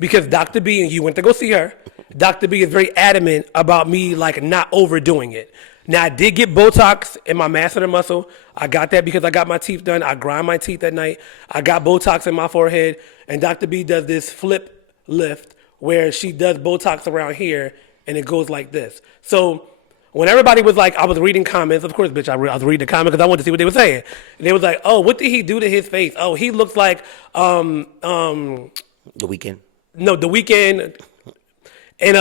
Because Dr. B, and you went to go see her, Dr. B is very adamant about me like not overdoing it. Now, I did get Botox in my masseter muscle. I got that because I got my teeth done. I grind my teeth at night. I got Botox in my forehead. And Dr. B does this flip lift where she does Botox around here, and it goes like this. So when everybody was like, I was reading comments. Of course, bitch, I was reading the comments because I wanted to see what they were saying. And they was like, oh, what did he do to his face? Oh, he looks like The Weeknd. No, The Weeknd and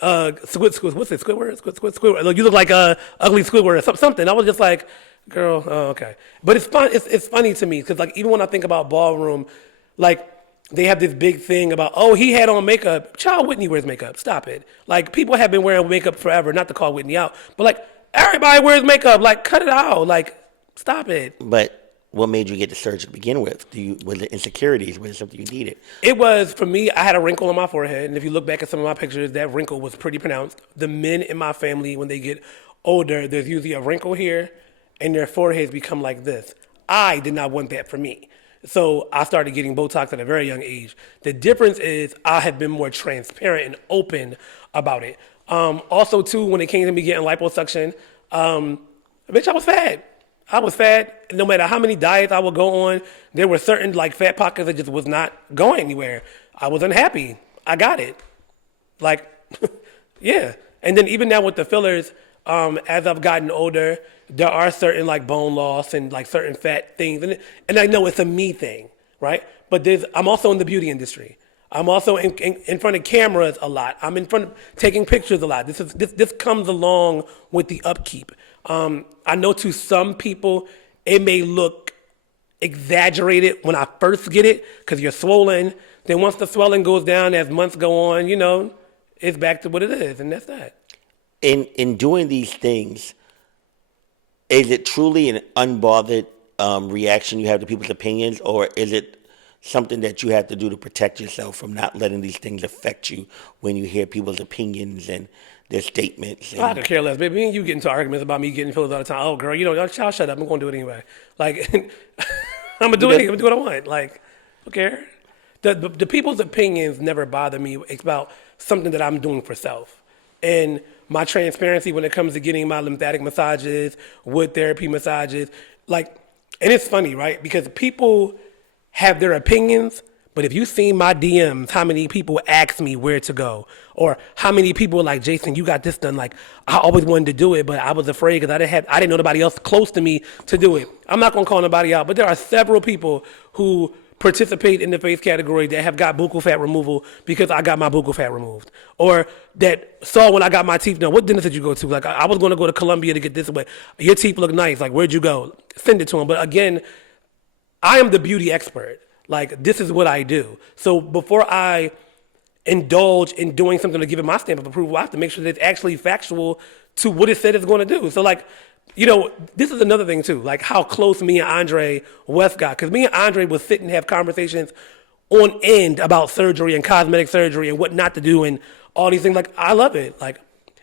Squidward. What's it? Squidward. Look, you look like ugly Squidward or something. I was just like, girl, oh, okay. But it's fun. It's funny to me because like even when I think about Ballroom, like they have this big thing about he had on makeup. Child Whitney wears makeup. Stop it. Like people have been wearing makeup forever. Not to call Whitney out, but like everybody wears makeup. Like cut it out. Like stop it. But what made you get the surgery to begin with? Was it insecurities? Was it something you needed? It was, for me, I had a wrinkle on my forehead. And if you look back at some of my pictures, that wrinkle was pretty pronounced. The men in my family, when they get older, there's usually a wrinkle here and their foreheads become like this. I did not want that for me. So I started getting Botox at a very young age. The difference is I have been more transparent and open about it. Also, too, when it came to me getting liposuction, bitch, I was fat. I was fat. No matter how many diets I would go on, there were certain like fat pockets that just was not going anywhere. I was unhappy. I got it. Like, yeah. And then even now with the fillers, as I've gotten older, there are certain like bone loss and like certain fat things. And I know it's a me thing, right? But I'm also in the beauty industry. I'm also in front of cameras a lot. I'm in front of taking pictures a lot. This comes along with the upkeep. I know to some people it may look exaggerated when I first get it because you're swollen. Then once the swelling goes down as months go on, it's back to what it is, and that's that. In doing these things, is it truly an unbothered reaction you have to people's opinions, or is it something that you have to do to protect yourself from not letting these things affect you when you hear people's opinions and their statements? I could care less, baby. Me and you get into arguments about me getting fillers all the time. Oh, girl, y'all shut up. I'm going to do it anyway. Like, I'm going to do it anyway. I'm going to do what I want. Like, who care? The people's opinions never bother me. It's about something that I'm doing for self. And my transparency when it comes to getting my lymphatic massages, wood therapy massages, like, and it's funny, right? Because people have their opinions, but if you seen my DMs, how many people ask me where to go, or how many people are like, Jason, you got this done. Like, I always wanted to do it, but I was afraid because I didn't know nobody else close to me to do it. I'm not gonna call nobody out, but there are several people who participate in the face category that have got buccal fat removal because I got my buccal fat removed, or that saw when I got my teeth done. What dentist did you go to? Like, I was gonna go to Columbia to get this, but your teeth look nice. Like, where'd you go? Send it to them. But again, I am the beauty expert. Like, this is what I do. So before I indulge in doing something to give it my stamp of approval, I have to make sure that it's actually factual to what it said it's going to do. So, like, this is another thing too, like how close me and Andre West got. Because me and Andre would sit and have conversations on end about surgery and cosmetic surgery and what not to do and all these things. Like, I love it. Like,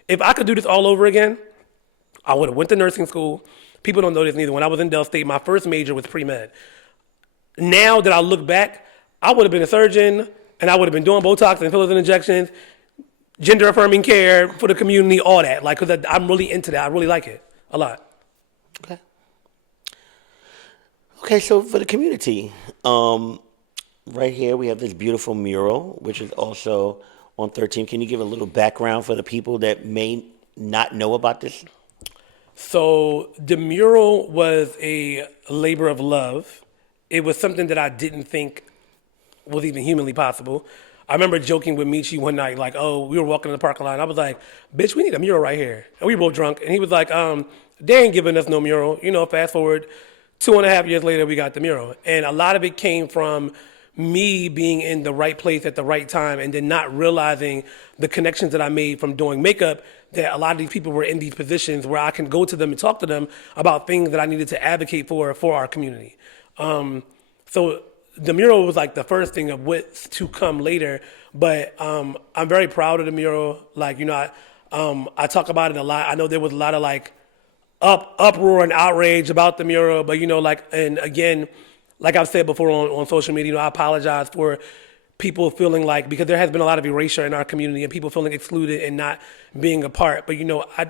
if I could do this all over again, I would have went to nursing school. People don't know this neither. When I was in Del State, my first major was pre-med. Now that I look back, I would have been a surgeon and I would have been doing Botox and fillers and injections, gender affirming care for the community, all that. Like, because I'm really into that. I really like it a lot. Okay, so for the community, right here we have this beautiful mural, which is also on 13. Can you give a little background for the people that may not know about this? So the mural was a labor of love. It was something that I didn't think was even humanly possible. I remember joking with Michi one night, like, oh, we were walking in the parking lot. And I was like, bitch, we need a mural right here. And we were both drunk. And he was like, they ain't giving us no mural. Fast forward 2.5 years later, we got the mural. And a lot of it came from me being in the right place at the right time and then not realizing the connections that I made from doing makeup, that a lot of these people were in these positions where I can go to them and talk to them about things that I needed to advocate for our community. So the mural was like the first thing of what's to come later, but I'm very proud of the mural. Like, I talk about it a lot. I know there was a lot of like uproar and outrage about the mural, but and again, like I've said before on social media, I apologize for people feeling like, because there has been a lot of erasure in our community and people feeling excluded and not being a part. But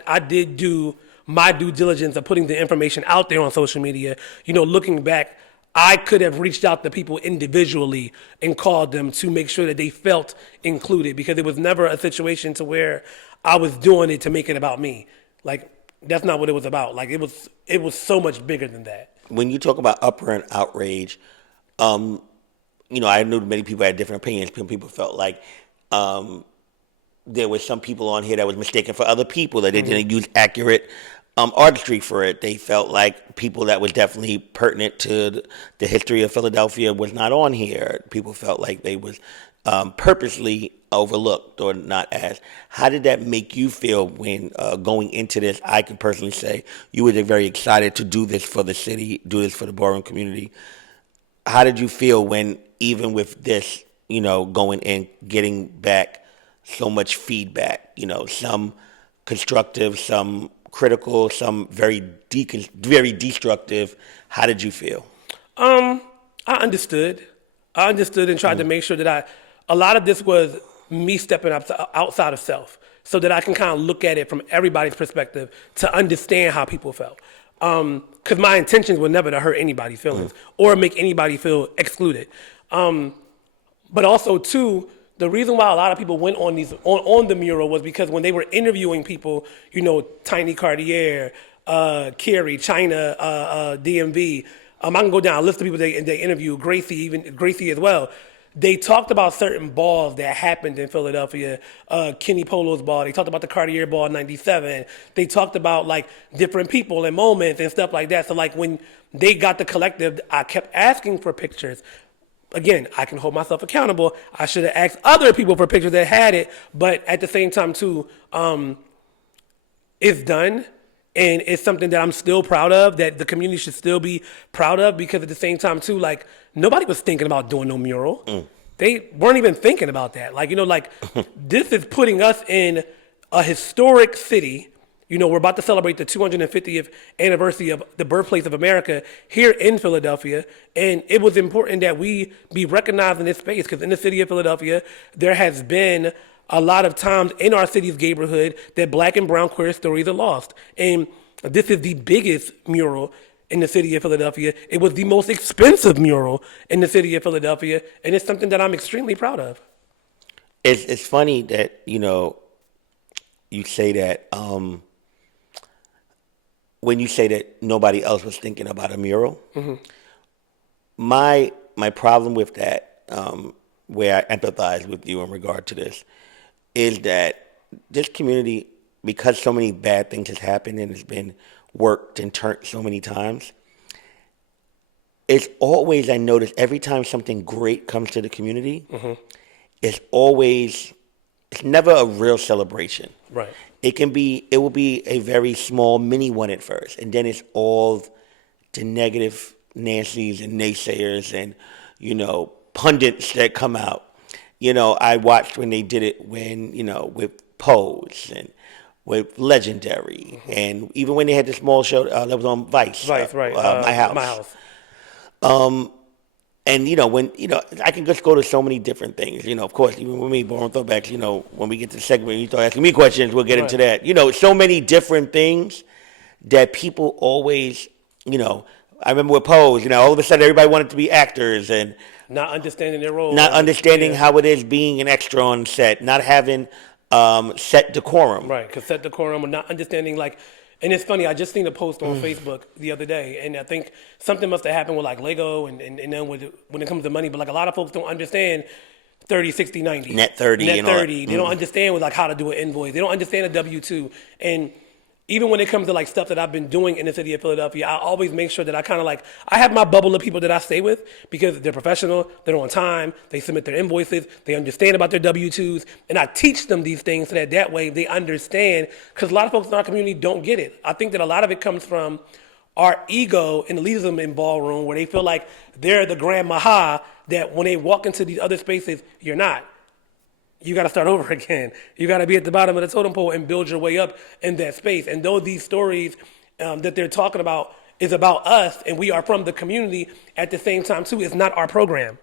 I did do my due diligence of putting the information out there on social media. Looking back, I could have reached out to people individually and called them to make sure that they felt included, because it was never a situation to where I was doing it to make it about me. Like, that's not what it was about. Like, it was so much bigger than that. When you talk about uproar and outrage, I knew many people had different opinions. People felt like there was some people on here that was mistaken for other people, that they didn't use accurate artistry for it. They felt like people that was definitely pertinent to the history of Philadelphia was not on here. People felt like they was purposely overlooked or not asked. How did that make you feel when going into this? I can personally say you were very excited to do this for the city, do this for the Ballroom community. How did you feel when, even with this, going and getting back so much feedback, some constructive, some critical, some very destructive? How did you feel? I understood and tried to make sure that a lot of this was me stepping up outside of self so that I can kind of look at it from everybody's perspective to understand how people felt. Because my intentions were never to hurt anybody's feelings or make anybody feel excluded. But also, too, the reason why a lot of people went on the mural was because when they were interviewing people, Tiny Cartier, Carrie, China, DMV, I can go down a list of people they interviewed, Gracie as well. They talked about certain balls that happened in Philadelphia, Kenny Polo's ball. They talked about the Cartier ball in 97. They talked about like different people and moments and stuff like that. So like when they got the collective, I kept asking for pictures. Again, I can hold myself accountable. I should have asked other people for pictures that had it. But at the same time too, it's done. And it's something that I'm still proud of, that the community should still be proud of, because at the same time, too, like, nobody was thinking about doing no mural. They weren't even thinking about that. Like, this is putting us in a historic city. We're about to celebrate the 250th anniversary of the birthplace of America here in Philadelphia. And it was important that we be recognized in this space, because in the city of Philadelphia, there has been a lot of times in our city's neighborhood that Black and brown queer stories are lost. And this is the biggest mural in the city of Philadelphia. It was the most expensive mural in the city of Philadelphia. And it's something that I'm extremely proud of. It's funny that, you say that, when you say that nobody else was thinking about a mural. My problem with that, where I empathize with you in regard to this, is that this community, because so many bad things has happened and it's been worked and turned so many times, it's always, I notice every time something great comes to the community, it's always it's never a real celebration. Right. It will be a very small mini one at first, and then it's all the negative Nancy's and naysayers and, pundits that come out. I watched when they did it with Pose and with Legendary, and even when they had the small show that was on Vice. Right. My House. My House. And when I can just go to so many different things. Of course, even with me, Ballroom Throwbacks. When we get to the segment, you start asking me questions, we'll get into that. So many different things that people always. I remember with Pose. All of a sudden, everybody wanted to be actors and not understanding their role, not understanding how it is being an extra on set, not having set decorum. Right, because set decorum, or not understanding and it's funny, I just seen a post on Facebook the other day, and I think something must have happened with Lego and then when it comes to money, but a lot of folks don't understand 30, 60, 90. Net 30. Net 30. They don't understand how to do an invoice. They don't understand a W-2. And even when it comes to stuff that I've been doing in the city of Philadelphia, I always make sure that I kind of I have my bubble of people that I stay with because they're professional, they're on time, they submit their invoices, they understand about their W-2s, and I teach them these things so that way they understand, because a lot of folks in our community don't get it. I think that a lot of it comes from our ego and elitism in Ballroom, where they feel like they're the grand maha, that when they walk into these other spaces, you're not. You got to start over again. You got to be at the bottom of the totem pole and build your way up in that space. And though these stories that they're talking about is about us and we are from the community, at the same time, too, it's not our program.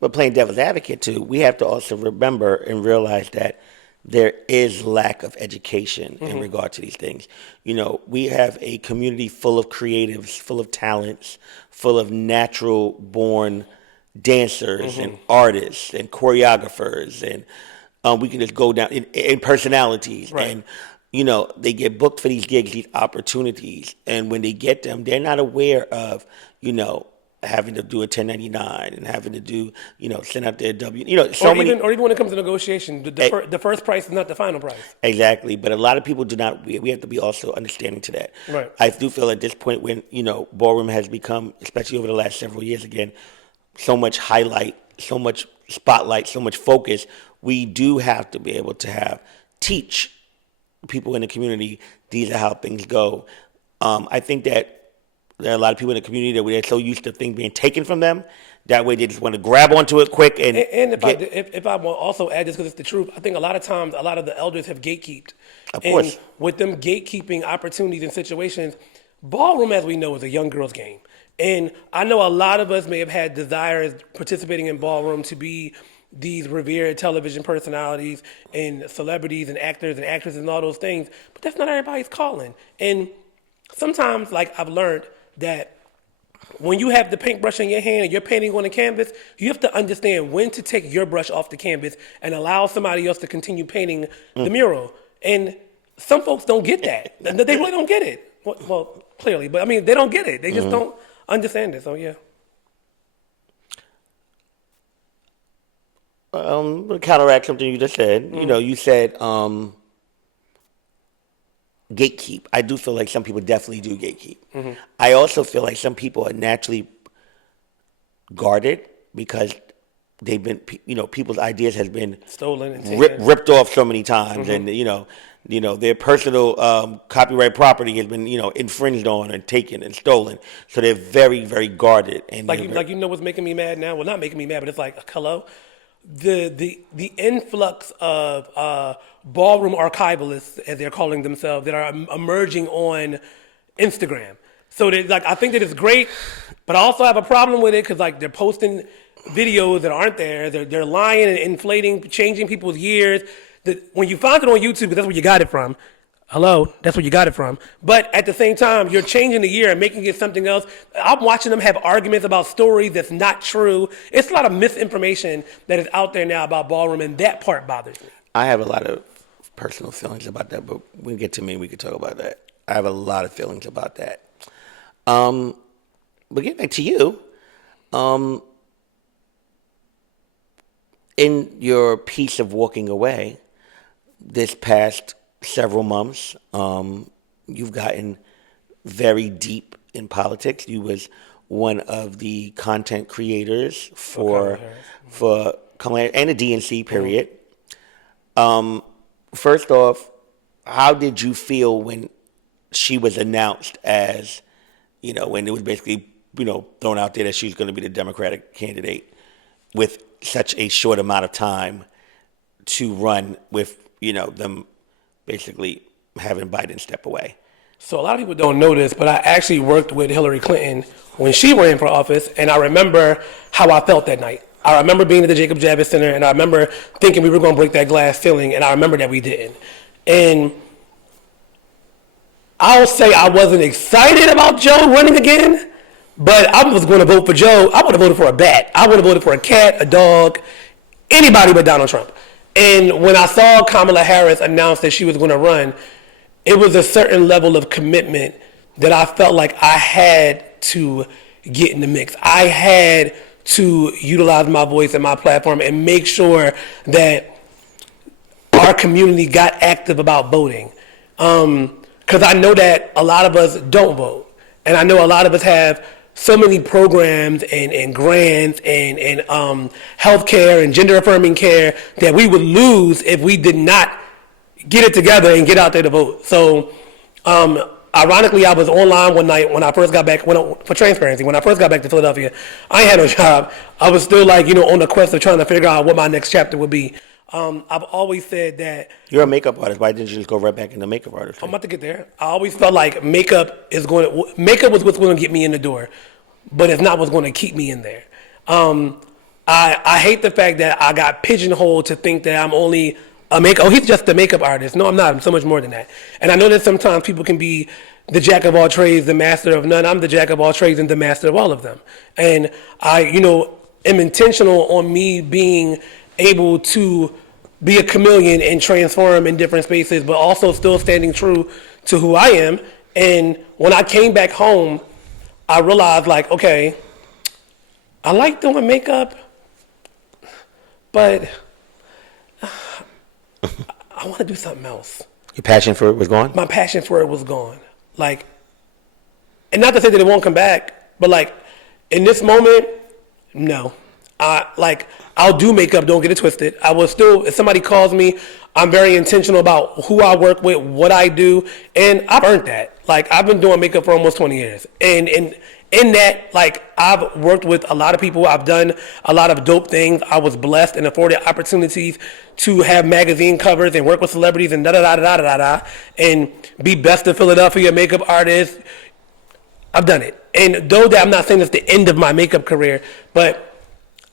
But playing devil's advocate, too, we have to also remember and realize that there is lack of education in regard to these things. We have a community full of creatives, full of talents, full of natural-born dancers and artists and choreographers, and we can just go down in personalities. Right. And they get booked for these gigs, these opportunities, and when they get them, they're not aware of having to do a 1099 and having to do send out their or even when it comes to negotiation, the first price is not the final price. Exactly, but a lot of people do not. We have to be also understanding to that. Right. I do feel at this point when Ballroom has become, especially over the last several years, again, so much highlight, so much spotlight, so much focus, we do have to be able to teach people in the community, these are how things go. I think that there are a lot of people in the community that they're so used to things being taken from them, that way they just want to grab onto it quick. And if I will also add this, because it's the truth, I think a lot of times, a lot of the elders have gatekeeped. Of course. And with them gatekeeping opportunities and situations, Ballroom, as we know, is a young girl's game. And I know a lot of us may have had desires participating in Ballroom to be these revered television personalities and celebrities and actors and actresses and all those things, but that's not everybody's calling. And sometimes, I've learned that when you have the paintbrush in your hand and you're painting on a canvas, you have to understand when to take your brush off the canvas and allow somebody else to continue painting the mural. And some folks don't get that. They really don't get it. Well, clearly, but they don't get it. They just don't understand it. So yeah. To counteract something you just said, you said gatekeep. I do feel like some people definitely do gatekeep. I also feel like some people are naturally guarded because they've been, people's ideas has been stolen and ripped off so many times, and their personal copyright property has been infringed on and taken and stolen. So they're very, very guarded. And what's making me mad now? Well, not making me mad, but it's hello. The influx of ballroom archivalists, as they're calling themselves, that are emerging on Instagram. So I think that it's great, but I also have a problem with it because they're posting videos that aren't there. They're lying and inflating, changing people's years. When you find it on YouTube, that's where you got it from. Hello, that's where you got it from. But at the same time, you're changing the year and making it something else. I'm watching them have arguments about stories that's not true. It's a lot of misinformation that is out there now about Ballroom, and that part bothers me. I have a lot of personal feelings about that, but when we get to me, we can talk about that. I have a lot of feelings about that. But getting back to you, in your piece of walking away this past several months, you've gotten very deep in politics. You was one of the content creators for Kamala and the DNC period. First off, how did you feel when she was announced as, when it was basically, thrown out there that she was going to be the Democratic candidate with such a short amount of time to run with, them basically having Biden step away? So a lot of people don't know this, but I actually worked with Hillary Clinton when she ran for office, and I remember how I felt that night. I remember being at the Jacob Javits Center, and I remember thinking we were going to break that glass ceiling, and I remember that we didn't. And I'll say I wasn't excited about Joe running again, but I was going to vote for Joe. I would have voted for a bat. I would have voted for a cat, a dog, anybody but Donald Trump. And when I saw Kamala Harris announce that she was going to run, it was a certain level of commitment that I felt like I had to get in the mix. I had to utilize my voice and my platform and make sure that our community got active about voting. Because I know that a lot of us don't vote. And I know a lot of us have so many programs and grants and healthcare and gender affirming care that we would lose if we did not get it together and get out there to vote. So, ironically, I was online one night when I first got back, for transparency, when I first got back to Philadelphia, I ain't had no job. I was still on the quest of trying to figure out what my next chapter would be. I've always said that. You're a makeup artist. Why didn't you just go right back into makeup artistry? I'm about to get there. I always felt like makeup was what's going to get me in the door, but it's not what's going to keep me in there. I hate the fact that I got pigeonholed to think that I'm only he's just a makeup artist. No, I'm not. I'm so much more than that. And I know that sometimes people can be the jack of all trades, the master of none. I'm the jack of all trades and the master of all of them. And I, am intentional on me being able to be a chameleon and transform in different spaces, but also still standing true to who I am. And when I came back home, I realized, okay, I like doing makeup, but I want to do something else. Your passion for it was gone? My passion for it was gone. And not to say that it won't come back, but in this moment, no. I'll do makeup, don't get it twisted. I will still, if somebody calls me, I'm very intentional about who I work with, what I do, and I've earned that. I've been doing makeup for almost 20 years. And in that, I've worked with a lot of people. I've done a lot of dope things. I was blessed and afforded opportunities to have magazine covers and work with celebrities and da-da-da-da-da-da-da, and be best of Philadelphia makeup artist. I've done it. And though that I'm not saying it's the end of my makeup career, but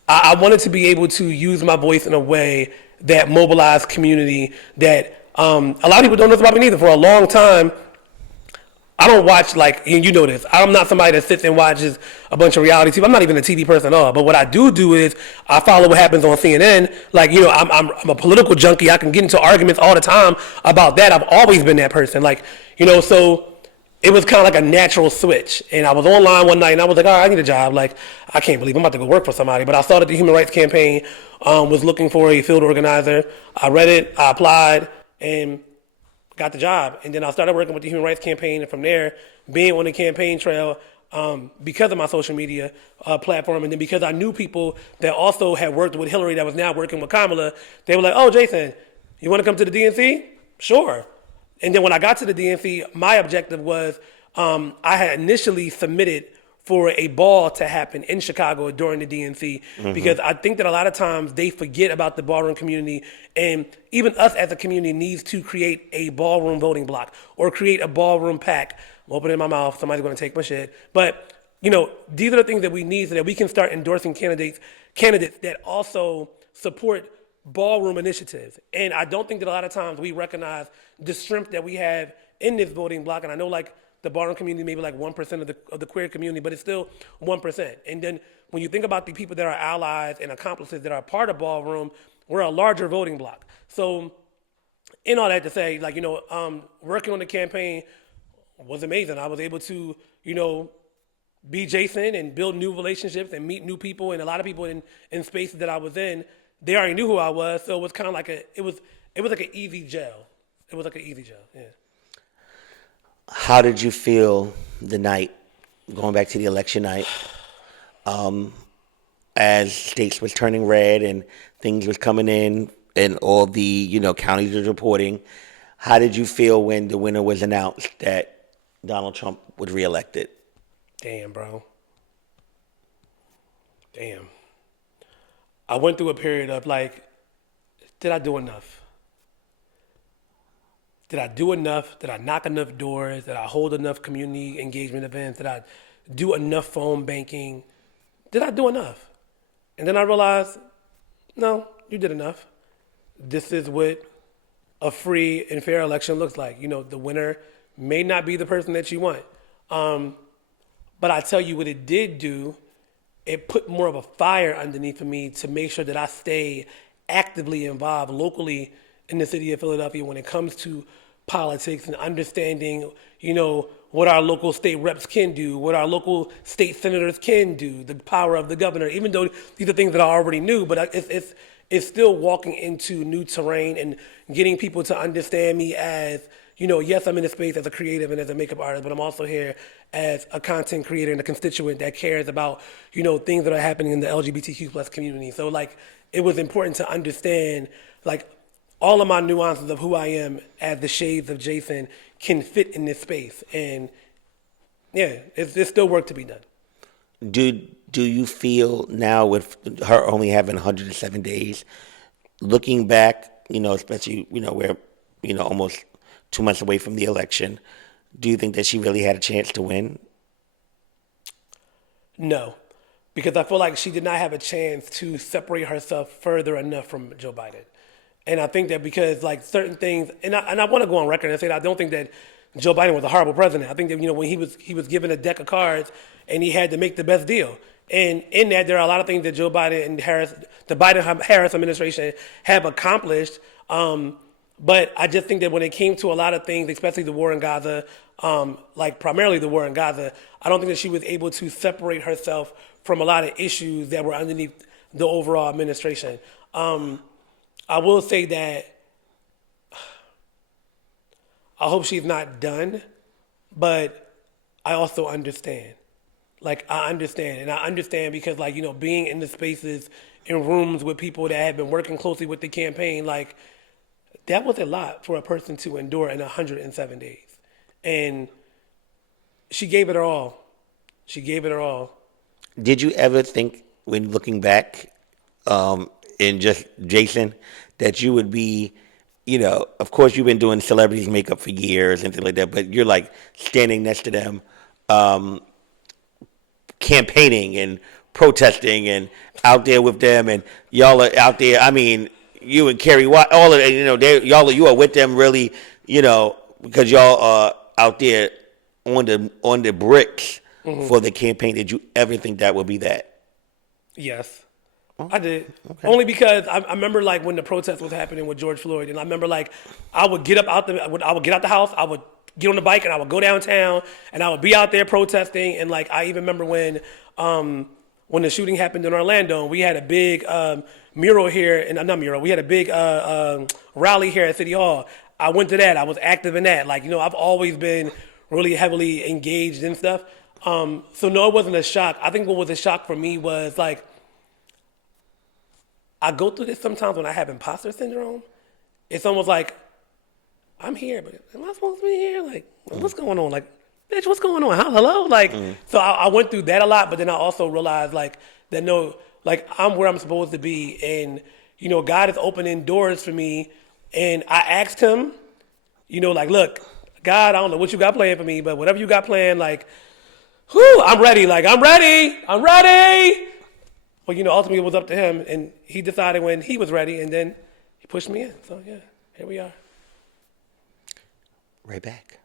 I wanted to be able to use my voice in a way that mobilized community that a lot of people don't know about me neither. For a long time, I don't watch, you know this, I'm not somebody that sits and watches a bunch of reality TV. I'm not even a TV person at all. But what I do is I follow what happens on CNN. I'm a political junkie. I can get into arguments all the time about that. I've always been that person. So it was kind of like a natural switch. And I was online one night and I was like, all right, I need a job. I can't believe I'm about to go work for somebody. But I saw that the Human Rights Campaign was looking for a field organizer. I read it, I applied, and got the job. And then I started working with the Human Rights Campaign. And from there, being on the campaign trail, because of my social media platform, and then because I knew people that also had worked with Hillary that was now working with Kamala, they were like, oh, Jacen, you want to come to the DNC? Sure. And then when I got to the DNC, my objective was I had initially submitted for a ball to happen in Chicago during the DNC, because I think that a lot of times they forget about the ballroom community, and even us as a community needs to create a ballroom voting block or create a ballroom pack. I'm opening my mouth, somebody's going to take my shit. But, these are the things that we need so that we can start endorsing candidates that also support ballroom initiatives. And I don't think that a lot of times we recognize the strength that we have in this voting block. And I know the ballroom community maybe 1% of the queer community, but it's still 1%. And then when you think about the people that are allies and accomplices that are part of ballroom, we're a larger voting block. So in all that to say, working on the campaign was amazing. I was able to, be Jacen and build new relationships and meet new people, and a lot of people in spaces that I was in, they already knew who I was. So it was kind of it was like an easy gel. It was like an easy gel, yeah. How did you feel the night, going back to the election night, as states was turning red and things was coming in and all the counties was reporting. How did you feel when the winner was announced that Donald Trump was reelected? Damn, bro. Damn. I went through a period of like, did I do enough? Did I do enough? Did I knock enough doors? Did I hold enough community engagement events? Did I do enough phone banking? Did I do enough? And then I realized, no, you did enough. This is what a free and fair election looks like. The winner may not be the person that you want. But I tell you what it did do, it put more of a fire underneath of me to make sure that I stay actively involved locally in the city of Philadelphia when it comes to politics and understanding, what our local state reps can do, what our local state senators can do, the power of the governor, even though these are things that I already knew, but it's still walking into new terrain and getting people to understand me as, yes, I'm in the space as a creative and as a makeup artist, but I'm also here as a content creator and a constituent that cares about, things that are happening in the LGBTQ plus community. So it was important to understand all of my nuances of who I am as the shades of Jacen can fit in this space. And yeah, there's still work to be done. Do you feel now, with her only having 107 days, looking back, especially, we're, almost 2 months away from the election, do you think that she really had a chance to win? No, because I feel like she did not have a chance to separate herself further enough from Joe Biden. And I think that because certain things, and I want to go on record and say that I don't think that Joe Biden was a horrible president. I think that when he was given a deck of cards and he had to make the best deal. And in that, there are a lot of things that Joe Biden and the Biden-Harris administration have accomplished. But I just think that when it came to a lot of things, especially the war in Gaza, primarily the war in Gaza, I don't think that she was able to separate herself from a lot of issues that were underneath the overall administration. I will say that I hope she's not done, but I also understand. I understand. And I understand because, being in the spaces, in rooms with people that have been working closely with the campaign, that was a lot for a person to endure in 107 days. And she gave it her all. She gave it her all. Did you ever think, when looking back, in just Jacen, that you would be, of course you've been doing celebrities makeup for years and things like that, but you're standing next to them, campaigning and protesting and out there with them, and y'all are out there. I mean, you and Kerry Watt, all of it, you are with them really, because y'all are out there on the bricks for the campaign. Did you ever think that would be that? Yes. I did. Okay. Only because I remember when the protest was happening with George Floyd, and I remember I would get out the house, I would get on the bike, and I would go downtown, and I would be out there protesting. And I even remember when the shooting happened in Orlando, we had a big mural here, and not mural, we had a big rally here at City Hall. I went to that. I was active in that. I've always been really heavily engaged in stuff. So no, it wasn't a shock. I think what was a shock for me was I go through this sometimes when I have imposter syndrome. It's almost I'm here, but am I supposed to be here? What's going on? Bitch, what's going on? Hello? So I went through that a lot, but then I also realized that no, I'm where I'm supposed to be. And, God is opening doors for me. And I asked him, look, God, I don't know what you got planned for me, but whatever you got planned, I'm ready. I'm ready. But, ultimately it was up to him, and he decided when he was ready, and then he pushed me in. So, yeah, here we are. Right back.